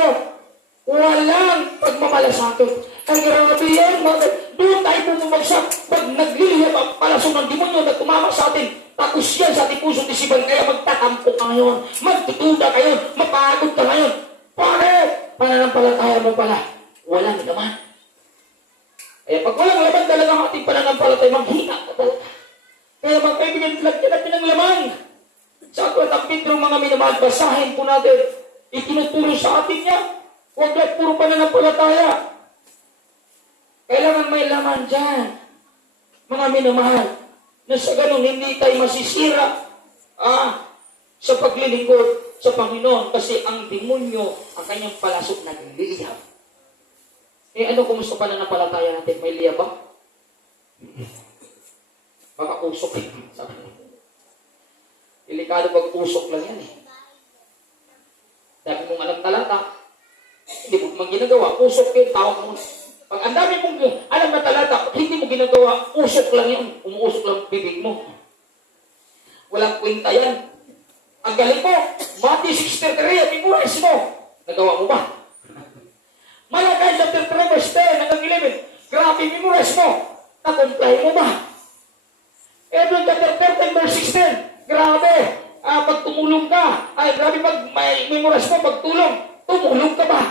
walang pagmamalasakit. Ang grabe yan, doon tayo bumabagsak. Pag naglilihap ang palasong ng demonyo na tumama sa atin, tapos yan sa ating puso isipan, kaya magtatampo ka ngayon, magtutuda kayo, mapagod ka ngayon. Bakit? Pananampalataya mo pala, walang laman. Eh, pag walang laman talaga ang ating pananampalataya, maghina ka talaga. Kaya magkaibigan, lagyan natin ng laman. Sa Aklat ng Pedro, mga minamahal, basahin po natin. Itinuturo sa atin niya. Huwag lang puro pananampalataya. Kailangan may laman dyan. Mga minamahal, na sa ganun hindi tayo masisira sa paglilingkod sa Panginoon kasi ang demonyo ang kanyang palasok na liliyab. Eh ano kumusta pa na napalataya natin? May liyab ba? Baka usok eh. Delikado pag usok lang yan eh. Dami mong alam talata, hindi mo mang ginagawa, usok yun, tawag mo. Pag ang dami mong alam na talata, hindi mo ginagawa, usok lang yun. Umuusok lang bibig mo. Walang kwenta yan. Ang galing mo, Matthew 6:33, memorize mo. Nagawa mo ba? Malakay chapter 3, verse 10 hanggang 11. Grabe, memorize mo. Na-comply mo ba? Hebrew chapter 13, verse 16. Grabe, pag tumulong ka, grabe pag may memorize mo, pag tumulong ka ba?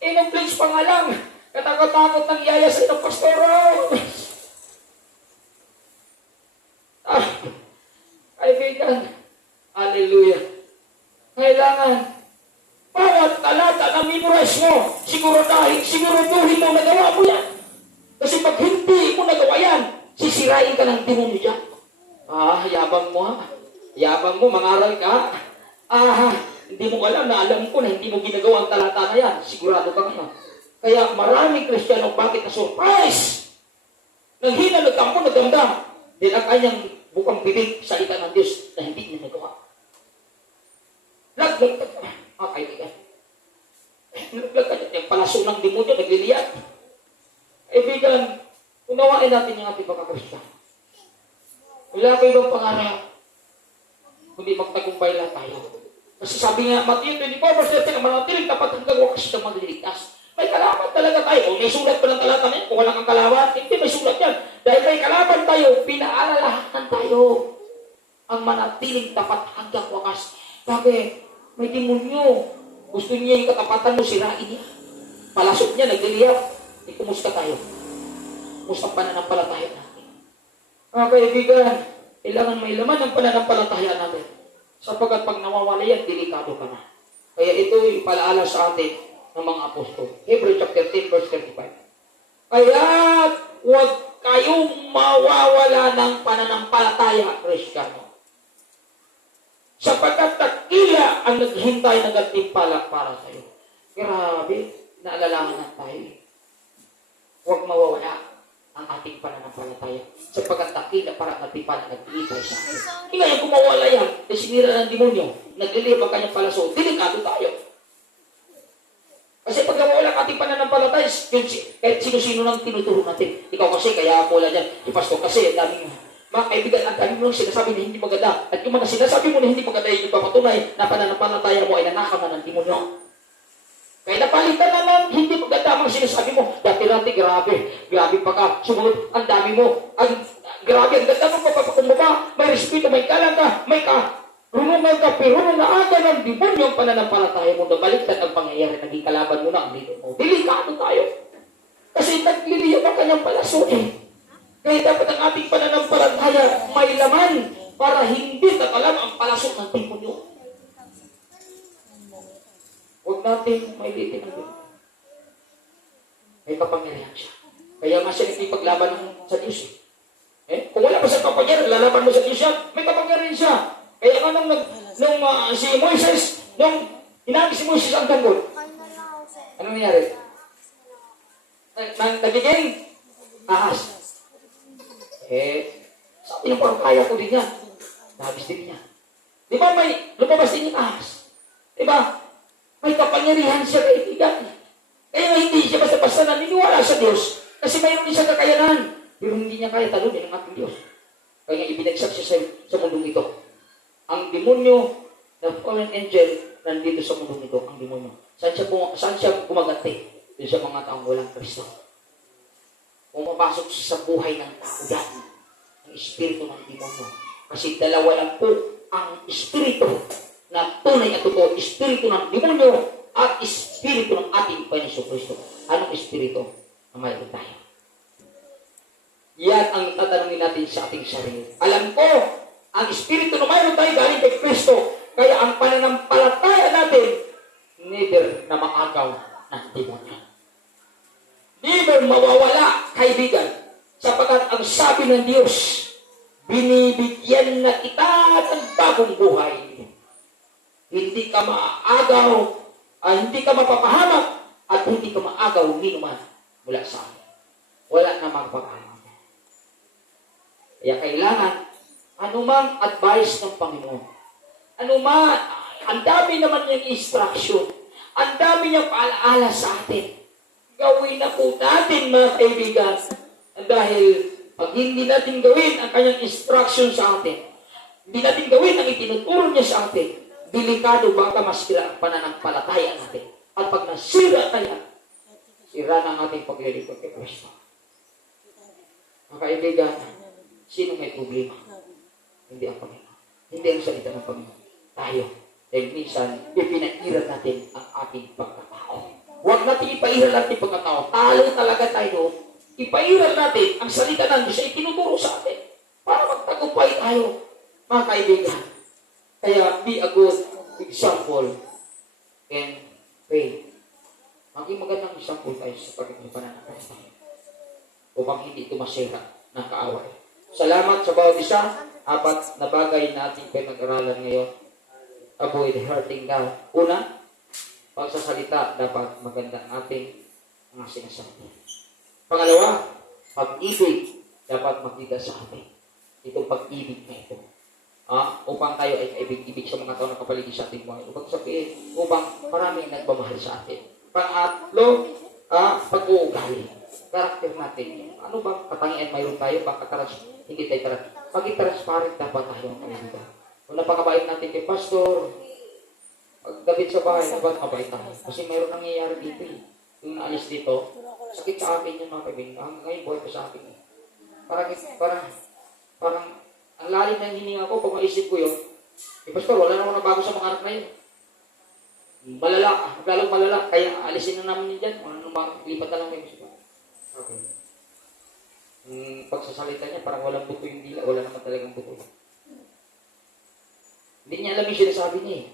Inong-please pa nga lang. Katakot-takot ng yaya sa inong pastoro. Kaibigan. Hallelujah. Kailangan. Bawat talata na memorize mo, siguraduhin mo nagawa mo yan. Kasi pag hindi mo nagawa yan, sisirain ka ng demonyo dyan. Yabang mo ha. Yabang mo, mangaral ka. Hindi mo alam na alam ko na hindi mo ginagawa ang talata na yan. Sigurado ka ngayon. Kaya maraming Kristiyano bakit na surprise? Nanghina, nagtampo, nagdamdam. Din ang kanyang bukang bibig, salita ng Diyos na hindi niya nagawa. Laglag ka naman, mga kaibigan. Laglag ka naman, yung palaso ng demonyo, nagliliyat. Kaibigan, unawain natin yung ating mga Kristiyano. Wala kayo bang pangarap? Kundi magtagumpay lang tayo. Kasi sabi nga, Matthew 24, verse 13, ang manatiling tapat hanggang wakas na magliligtas. May kalaban talaga tayo. May sulat pa ng talata niya. Kung wala kang kalaban, hindi may sulat yan. Dahil may kalaban tayo, pinaalalahanan tayo ang manatiling tapat hanggang wakas. Bakit? May demonyo. Gusto niya yung katapatan mo, sirain niya. Palasok niya, nagliliyap. Kumusta tayo? Kumusta pananampalataya natin? Mga kaibigan, kailangan may laman ng pananampalataya natin. Sapagkat pag nawawala yan, delikado ka na. Kaya ito yung palaala sa atin ng mga apostol. Hebrew chapter 10 verse 35. Kaya huwag kayong mawawala ng pananampalataya, Kristiyano. Sapagkat takila ang naghintay ng gantimpala para sa iyo. Grabe, naalalahanan tayo. Huwag mawawala ang ating pananampalataya. Sapagkat takila para gantimpala nag-iitay sa atin. Hindi ngayon kung mawala yan, sinira ng demonyo, naglilip ang kanyang palaso, delikado tayo. Kasi pag nawala ang ating pananampalataya, kahit sino-sino nang tinuturo natin. Ikaw kasi, kaya ako wala dyan. Si Pastor kasi, ang daming mga kaibigan, ang daming mo lang sinasabi na hindi maganda. At yung mga sinasabi mo na hindi maganda, yung papatunay na pananampalataya mo ay nanakaw na ng demonyo. Kaya napalitan na ng hindi maganda ang sinasabi mo. Dati-dati, grabe pa ka. Sumunod, ang dami mo. Grabe, ang ganda mo papapakumbaba. May respeto, may kalang ka, may runungan ka, pero nung naaga ng demonyo ang pananampalataya mo, nabaliktad ang pangyayari, naging kalaban mo na ang dito mo. Delikado tayo. Kasi nagliliyab ang kanyang palaso eh. Kaya dapat ang ating pananampalataya may laman para hindi tatalam ang palaso ng demonyo. Huwag natin mailitin ang Diyos. May kapangyarihan siya. Kaya nga siya nagpipaglaban sa Diyos eh. Kung wala pa sa kapangyarihan, lalaban mo sa Diyos yan, may kapangyarihan siya. Kaya nga nung si Moises, nung hinagis si Moises ang tanggol, ano nangyari? Nagiging ahas. Sabi niya, parang kaya ko din yan. Nabis din niya. Di ba may lumabas din yung ahas? Di ba? May kapangyarihan siya kaibigan. Kaya hindi siya basta-basta naniniwala sa Diyos. Kasi mayroon din siya kakayanan. Pero hindi niya kaya talunin ang ating Diyos. Kaya ibinagsak siya sa mundong ito. Ang demonyo, the fallen angel, nandito sa mundong ito, ang demonyo. Saan siya gumaganti? Doon sa mga taong walang Kristo. Pumapasok sa buhay ng tao yan, ang espiritu ng demonyo. Kasi dalawa lang po ang espiritu na tunay at totoo, espiritu ng demonyo at espiritu ng ating Panginoon Kristo. Anong espiritu na mayroon tayo? Yan ang tatanungin natin sa ating sarili. Alam ko, ang espiritu na mayroon tayo galing kay Kristo. Kaya ang pananampalataya natin, never na maagaw ng demonyo. Never mawawala, kaibigan. Sapagkat ang sabi ng Diyos, binibigyan na kita ng bagong buhay. Hindi ka maaagaw, hindi ka mapapahamak, at hindi ka maagaw minuman mula sa akin. Wala na magpapahamak. Kaya kailangan, anumang advice ng Panginoon, anumang, ang dami naman niyang instruction, ang dami niyang paalaala sa atin. Gawin na po natin, mga kaibigan, dahil pag hindi natin gawin ang kanyang instruction sa atin, hindi natin gawin ang itinuturo niya sa atin, delikado baka masira ang pananampalataya natin. At pag nasira kaya, sira na ang ating paglilingkod kay Kristo. Mga kaibigan, sino may problema? Hindi ang Panginoon. Hindi ang salita ng Panginoon. Tayo. Dahil minsan, ipinairal natin ang ating pagkatao. Huwag natin ipairal natin ang pagkatao. Talo talaga tayo. Ipairal natin ang salita ng Diyos ay tinuturo sa atin para magtagumpay tayo, mga kaibigan. Kaya, be a good example and pray. Maging magandang example tayo sa pagkakang pananampalataya upang hindi ito masira ng kaaway. Salamat sa bawat isa. 4 na bagay na ating pinag-aralan ngayon. Avoid hurting God. Una, pagsasalita, dapat maganda ang ating mga sinasabi. Pangalawa, pag-ibig, dapat makita sa atin. Itong pag-ibig na ito. Upang tayo ay kaibig-ibig sa mga tao na kapaligid sa ating buhay. Upang sabihin, upang marami nagmamahal sa atin. Pangatlo, pag-uugali. Karakter natin. Ano bang katangian mayroon tayo? Hindi tayo maging transparent dapat tayo ang kaibigan. Kung napakabait natin kay Pastor, pagdating sa bahay, dapat mabait tayo. Kasi mayroon nangyayari dito eh. Yung naalis dito, sakit sa akin yung mga kaibigan. Hanggang ngayon, buhay pa sa akin eh. Parang, ang lalim na hininga ko, pag maisip ko yun, Pastor, wala na akong nabago sa mga anak na yun. Lalong malala, kaya alisin na namin yun dyan. Lipat na lang kayo. Okay. Pagsasalita niya, parang walang buto yung dila. Wala naman talagang buto. Hindi niya alam yung sinasabi niya eh.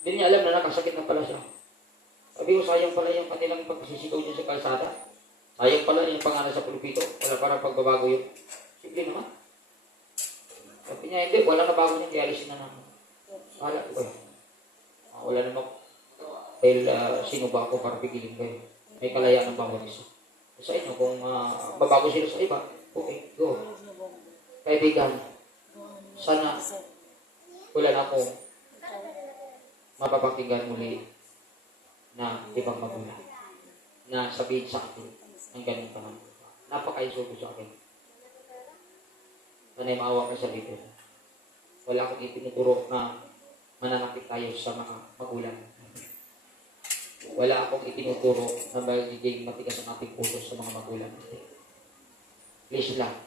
Hindi niya alam na nakasakit na pala siya. Sabi ko, sayang pala yung kanilang pagsisikaw niya sa kalsada. Sayang pala yung pangalan sa pulpito. Wala parang pagbabago yun. Simple naman. Sabi niya, hindi, wala na bago niya, kaya alisin na namin. Wala ko kayo. Wala naman. Dahil sino ba ako para pigilin kayo? May kalayaan ng bawat isa. Sa inyo, kung babago sila sa iba, okay, go. Kaibigan, sana wala na akong mapapakinggan muli na ibang magulang na sabihin sa akin ng ganun pa naman. Napaka-insulto sa akin. Sana'y maawa ka sa libro. Wala akong itinuturo na mananakit tayo sa mga magulang. Wala akong itinuturo na magiging matigas ang ating puso sa mga magulang. Please lang,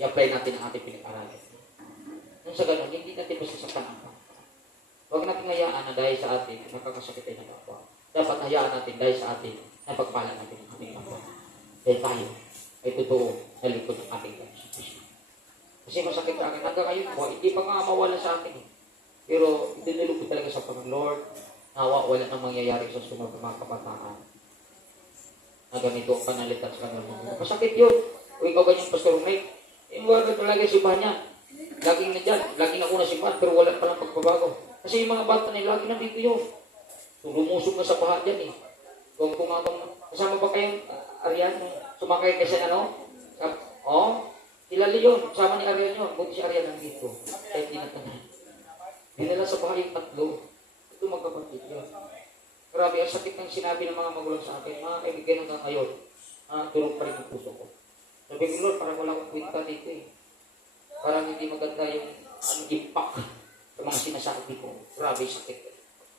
i-apply natin ang ating pinag-aralan. Nung sa ganun, hindi natin masasaktan ang kapwa. Huwag natin hayaan na dahil sa atin, nakakasakit tayo ng kapwa. Dapat hayaan natin dahil sa atin, napagpala natin ang ating kapwa. Dahil tayo ay totoo na likod ng ating Diyos. Kasi masakit sa akin. Hanggang ngayon po, hindi pa nga mawala sa akin eh. Pero dinulog ko talaga sa Panginoon, Lord, nawa wala nang mangyayari sa sunod ng mga kabataan. Na ganito ang panalitan sa kanila. Masakit yun. O ikaw ganyan, Pastor Mike, wala talaga simbahan niya. Laging na dyan. Laging ako na simbahan, pero wala palang pagbabago. Kasi yung mga bata nila, lagi nandito yun. Lumusok na sa paha dyan eh. Kung kasama ba kayong Arian, sumakay kasi sila Leon, kasama ni Arian yun. Buti si Arian nandito. Kahit di natanay. Dinala sa paha yung tatlo. Ito magkapatid yun. Grabe, ang sakit ng sinabi ng mga magulang sa akin. Mga kaibigan hanggang ngayon, turong pa rin ang puso ko. Sabi ko, Lord, parang wala akong kwenta dito eh. Parang hindi maganda yung impact sa mga sinasabi ko. Grabe, sakit.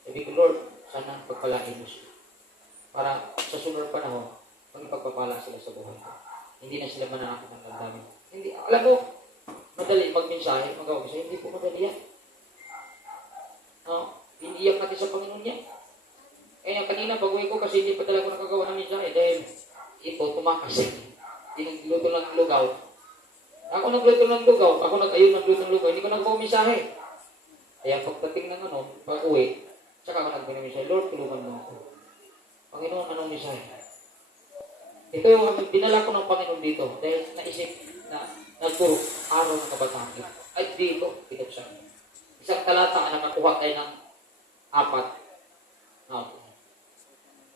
Sabi ko, Lord, sana pagpalain mo siya. Para sa sunod panahon, magpagpapala sila sa buhay ko. Hindi na sila mananakit ng damdamin. Hindi, alam mo, madali magmensahe, magawa ko sa'yo, hindi po madali yan. Iniiyak natin sa Panginoon niya. Kaya kanina, pag-uwi ko kasi hindi pa talaga nakagawa ng mensahe dahil ito, tumakas. Hindi nagluto ng lugaw. Ako nagluto ng lugaw, ako nag-ayun nagluto ng lugaw, hindi ko nagawa mensahe. Kaya pagdating ng pag-uwi, saka ako nagbinumensahe, Lord, tulungan mo ako. Panginoon, anong mensahe? Ito yung dinala ko ng Panginoon dito dahil naisip na nagturo araw ng kabataan. Ay dito, pinagsabi. Isang talata na nakakuha tayo ng 4.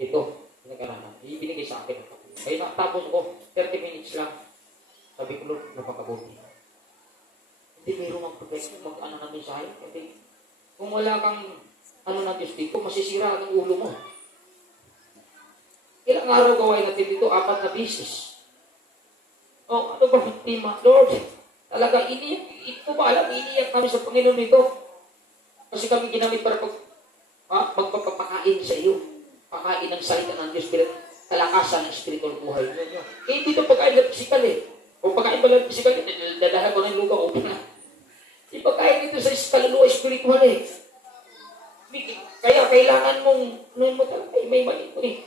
Ito, pinag-aralan. Ibinigay sa akin. Kaya natapos ko, 30 minutes lang. Sabi ko, Lord, napakabuti. Hindi mayroong mag-ano ng mensahe. Kasi kung wala kang ng Diyos dito, masisira ang ulo mo. Ilang araw gawain natin dito? 4 na beses. Ano ba ang tema? Lord, talaga iniyak. Ito ba alam, iniyak kami sa Panginoon nito. Kasi kami ginamit para magpapakain sa iyo. Pakain ng salita ng Diyos bilang kalakasan ng spiritual buhay ninyo. Kaya dito pagkain ng physical eh. Kung pagkain ba lang physical, dadahan ko ng lugaw. Ipagkain dito sa kaluluwa spiritual eh. Kaya kailangan mong may mali ko eh.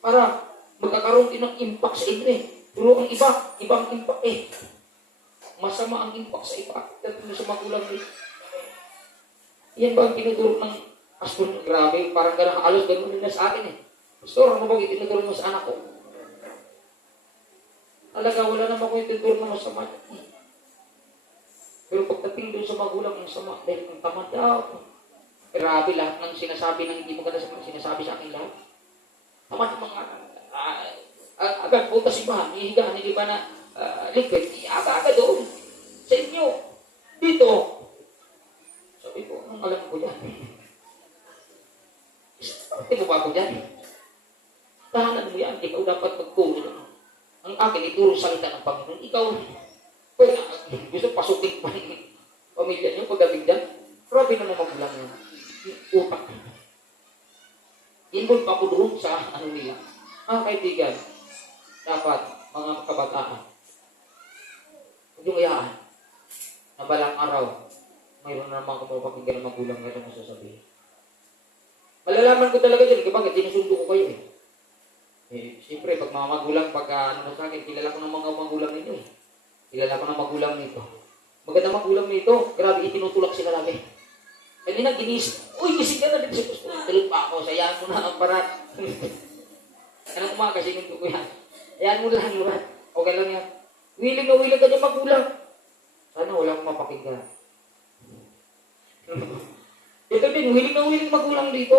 Para magkakaroon din ng impact sa inyo eh. Pero ang ibang impact eh. Masama ang impact sa iba. Dito sa magulang eh. Yan ba ang tinuturo ng pastor? Grabe, parang halos ganun din na sa akin eh. Pastor, ano bang itinuturo mo sa anak ko? Talaga, wala naman ko itinuturo na masama. Pero pagdating doon sa magulang, ang sama, dahil ang tamad daw. Grabe, lahat ng sinasabi ng hindi maganda sa mga sinasabi sa akin lahat. Tamad mga, agad punta simbahan, hihigaan, hindi ba na liquid, aga-aga doon. Sa inyo, dito. Sabi ko, anong alam ko yan? Tinuba ko dyan. Tahanan mo yan, ikaw dapat magturo. Ang akin, ituro salita ng Panginoon. Ikaw, gusto pasukin pa rin pamilya niyo pagdating dyan. Grabe naman magulang yun. Utak. Involve pa ko doon sa nila. Kaibigan, dapat mga kabataan, huwag yung iyaan na balang araw, mayroon na naman kumapakinggan ng magulang na ito masasabihin. Malalaman ko talaga dyan, bakit sinusundo ko kayo eh. Siyempre, pag mga magulang, sa akin, kilala ko ng mga magulang ninyo eh. Kilala ko ng magulang nito. Maganda magulang nito. Grabe, itinutulak sila namin. Kanina ginis, uy, gising ka na dito sa gusto. Tulog pa ako, sayaan mo na ang parat. Anong umaga, singin ko yan. Ayan mo lang yun. Okay lang yan. Willing na willing ka niya magulang. Sana walang mapakinggan. Ito din, willing na willing magulang dito.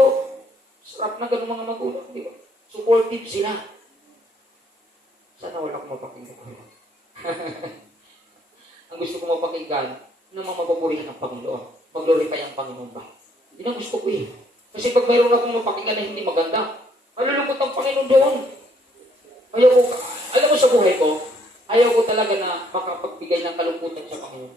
Sarap na ganun mga magulang, di ba? Supportive sila. Sana walang mapakinggan. Ang gusto ko mapakinggan, ng mga mapapurihan ng Panginoon. Mag-glorify ang Panginoon ba? Yun ang gusto ko eh. Kasi pag mayroon akong mapakinggan na hindi maganda, malulungkot ang Panginoon doon. Ayaw ko, alam mo sa buhay ko, ayaw ko talaga na makapagbigay ng kalungkutan sa Panginoon.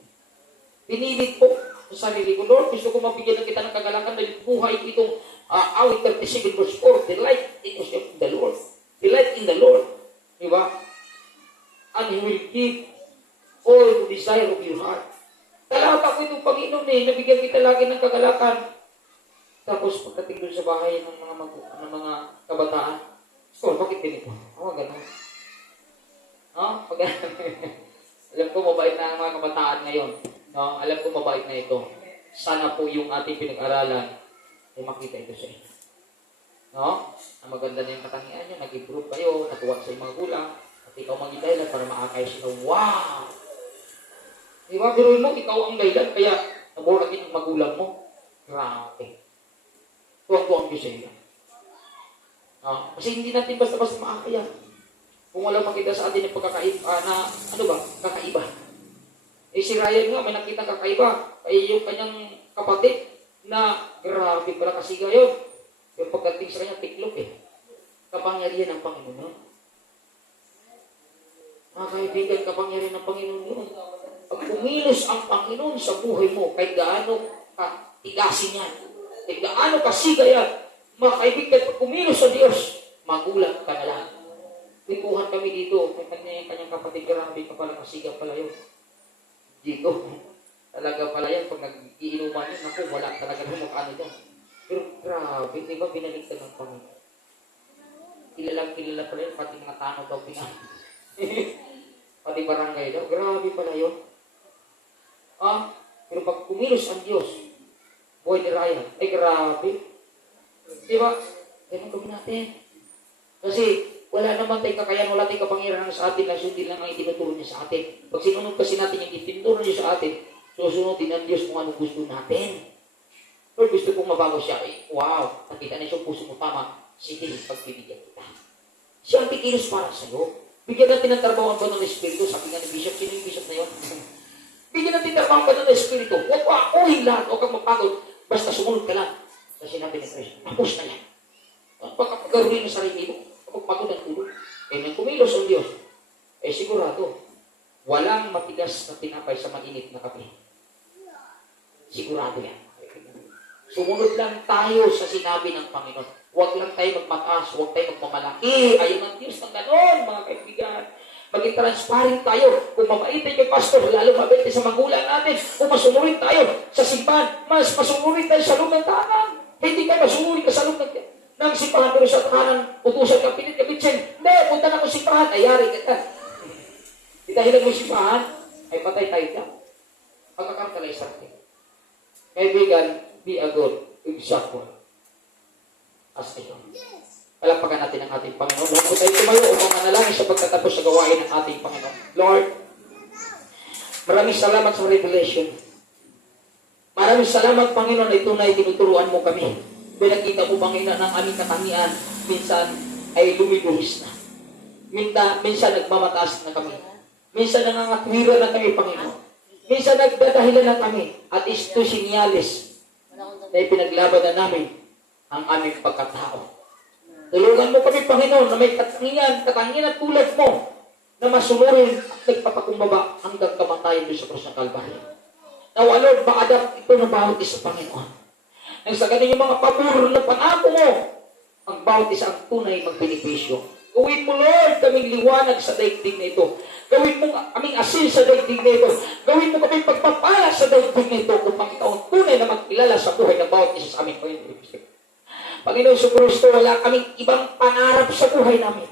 Pinilit ko sa sarili ko, Lord, gusto ko mabigyan ng kita ng kagalakan dahil buhay itong awit 37 verse 4, delight in the Lord. Delight in the Lord. Diba? And He will give all the desire of your heart. Talaga ako itong Panginoon eh, nabigyan kita lagi ng kagalakan. Tapos pagdating doon sa bahay ng mga kabataan, so, bakit ganito? Gano'n. No? Alam ko mabait na ang mga kabataan ngayon. No? Alam ko mabait na ito. Sana po yung ating pinag-aralan ay makita ito sa inyo. No? Ang maganda na yung katangian nyo, nag-improve kayo, natuwa sa mga gulang, at ikaw mag-dahilan para maakay sila. Wow! Diba, biruin mo, ikaw ang dahilan, kaya naburagin ang magulang mo. Grabe. Tuwang-tuwang Diyos sa inyo. Kasi hindi natin basta-basta maakaya. Kung walang makita sa atin yung pagkakaiba, kakaiba. Eh si Ryan nga, may nakita kakaiba. Ay yung kanyang kapatid na grabe pala kasi gayon. Yung pagdating sa kanya, tiklop eh. Kapangyarihan ng Panginoon. Mga kaibigan, kapangyarihan ng Panginoon yun. Pag kumilos ang Panginoon sa buhay mo, kahit gaano tigasin yan, kahit gaano kasiga yan, mga kaibigan, pag kumilos sa Diyos, magulat ka na lang. Pituhan kami dito, may kanyang kapatid, grabe ka pala, kasiga pala yun. Dito, talaga pala yan, pag nag-iinuman yun, naku, wala talaga lumukano dyan. Pero grabe, di ba binaligtad ng Panginoon? Kilala pala yun, pati mga tano daw pati barangay daw, grabe pala yun. Pero pag kumilos ang Diyos, buhay ni Ryan, ay grabe. Diba? Ganun gawin natin. Kasi wala naman tayong kakayan, wala tayong kapangyarihan sa atin na sundin lang ang itinuturo niya sa atin. Pag sinunod kasi natin yung itinuturo niya sa atin, susunodin ng Diyos kung anong gusto natin. Lord, gusto kong mabago siya. Wow, nakita na yung puso mo tama. Sige, pagpibigyan kita. Siya ang tikilos para sa'yo. Bigyan natin ng trabaho ang banal na Espiritu. Sabi nga ni Bishop, sino yung Bishop na yun? Bigyan natin trabaho ang banal na Espiritu. Huwag ko akuhin lahat. Huwag kang mapagod. Basta sumunod ka lang sa sinabi ni Christ. Tapos na yan. Pagkakaroon ng sarili mo, kapag pagod ang ulo. Nang kumilos ang Diyos, sigurado, walang matigas na tinapay sa mainit na kape. Sigurado yan. Sumunod lang tayo sa sinabi ng Panginoon. Huwag lang tayo magmataas, huwag tayo magmamalaki. Ayaw ng Diyos ng ganon, mga kaibigan. Maging transparent tayo. Kung mabaitin yung pastor, lalo mabaitin sa magulang natin. Kung masunurin tayo sa simbahan, mas masunurin tayo sa loob ng tahanan. Hindi ka masunurin ka sa loob ng simbahan, pero sa tahanan, utusan ka, pilit ka, bitsin. Hindi, punta na ko simbahan, ayari ka. Itahilan mo simbahan, ay patay tayo ka. Pagkakamtalay sa atin. Kaibigan, be a good example. As ito. Palakpakan natin ang ating Panginoon. Huwag po tayo tumayo upang manalangin sa pagtatapos sa gawain ng ating Panginoon. Lord, maraming salamat sa revelation. Maraming salamat, Panginoon, na tunay tinuturuan mo kami. Pinakita mo, Panginoon, ang aming katangian. Minsan ay lumiluhis na. Minsan nagmamataas na kami. Minsan nangangatwira na kami, Panginoon. Minsan nagdadahilan na kami. At ito sinyalis na ipinaglaban na namin ang aming pagkatao. Tulungan mo kami, Panginoon, na may katangian at tulad mo na masunurin at nagpapakumbaba hanggang kamatayan doon sa krus ng Kalbaryo. Nawa, Lord, ma-adapt ito ng bawat isa, Panginoon. Nang sa ganun yung mga paburo na pangako mo, ang bawat isa ang tunay magbenepisyo. Gawin mo, Lord, kaming liwanag sa daigdig na ito. Gawin mo kaming asin sa daigdig na ito. Gawin mo kaming pagpapala sa daigdig na ito upang ikaw ang tunay na magkilala sa buhay ng bawat isa sa aming Panginoon. Panginoon sa Kristo, wala kaming ibang pangarap sa buhay namin,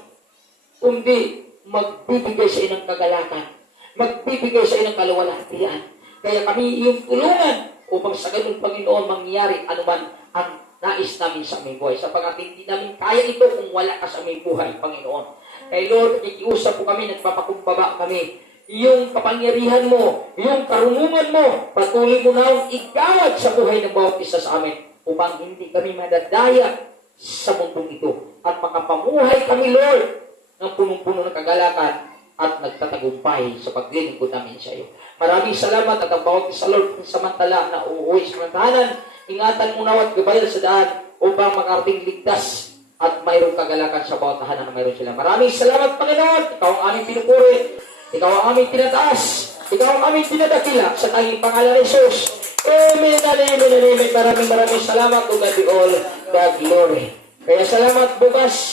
kundi magbibigay sa inang kagalakan, magbibigay sa inang kaluwalhatian, Kaya kami iyong tulungan upang sa ganun, Panginoon, mangyari anuman ang nais namin sa aming buhay. Sapagat hindi namin kaya ito kung wala ka sa aming buhay, Panginoon. Kaya Lord, nakikiusap po kami, nagpapakumbaba kami. Yung kapangyarihan mo, yung karunungan mo, patuloy mo na igawad sa buhay ng bawat isa sa amin upang hindi kami madadaya sa mundong ito at makapamuhay kami, Lord, ng punong-puno ng kagalakan at nagtatagumpay sa paglilingkod namin sa iyo. Maraming salamat at ang bawat isa, Lord, kung samantala na uuwi sa tahanan, ingatan mo na at gabayan sa daan upang makarating ligtas at mayroong kagalakan sa bawat tahanan na mayroon sila. Maraming salamat, Panginoon. Ikaw ang aming pinupuri. Ikaw ang aming tinataas. Ikaw ang aming tinadakila sa tanging pangalan ni Jesus. Amen and amen and amen. Maraming salamat. To God be all the glory. Kaya salamat bukas.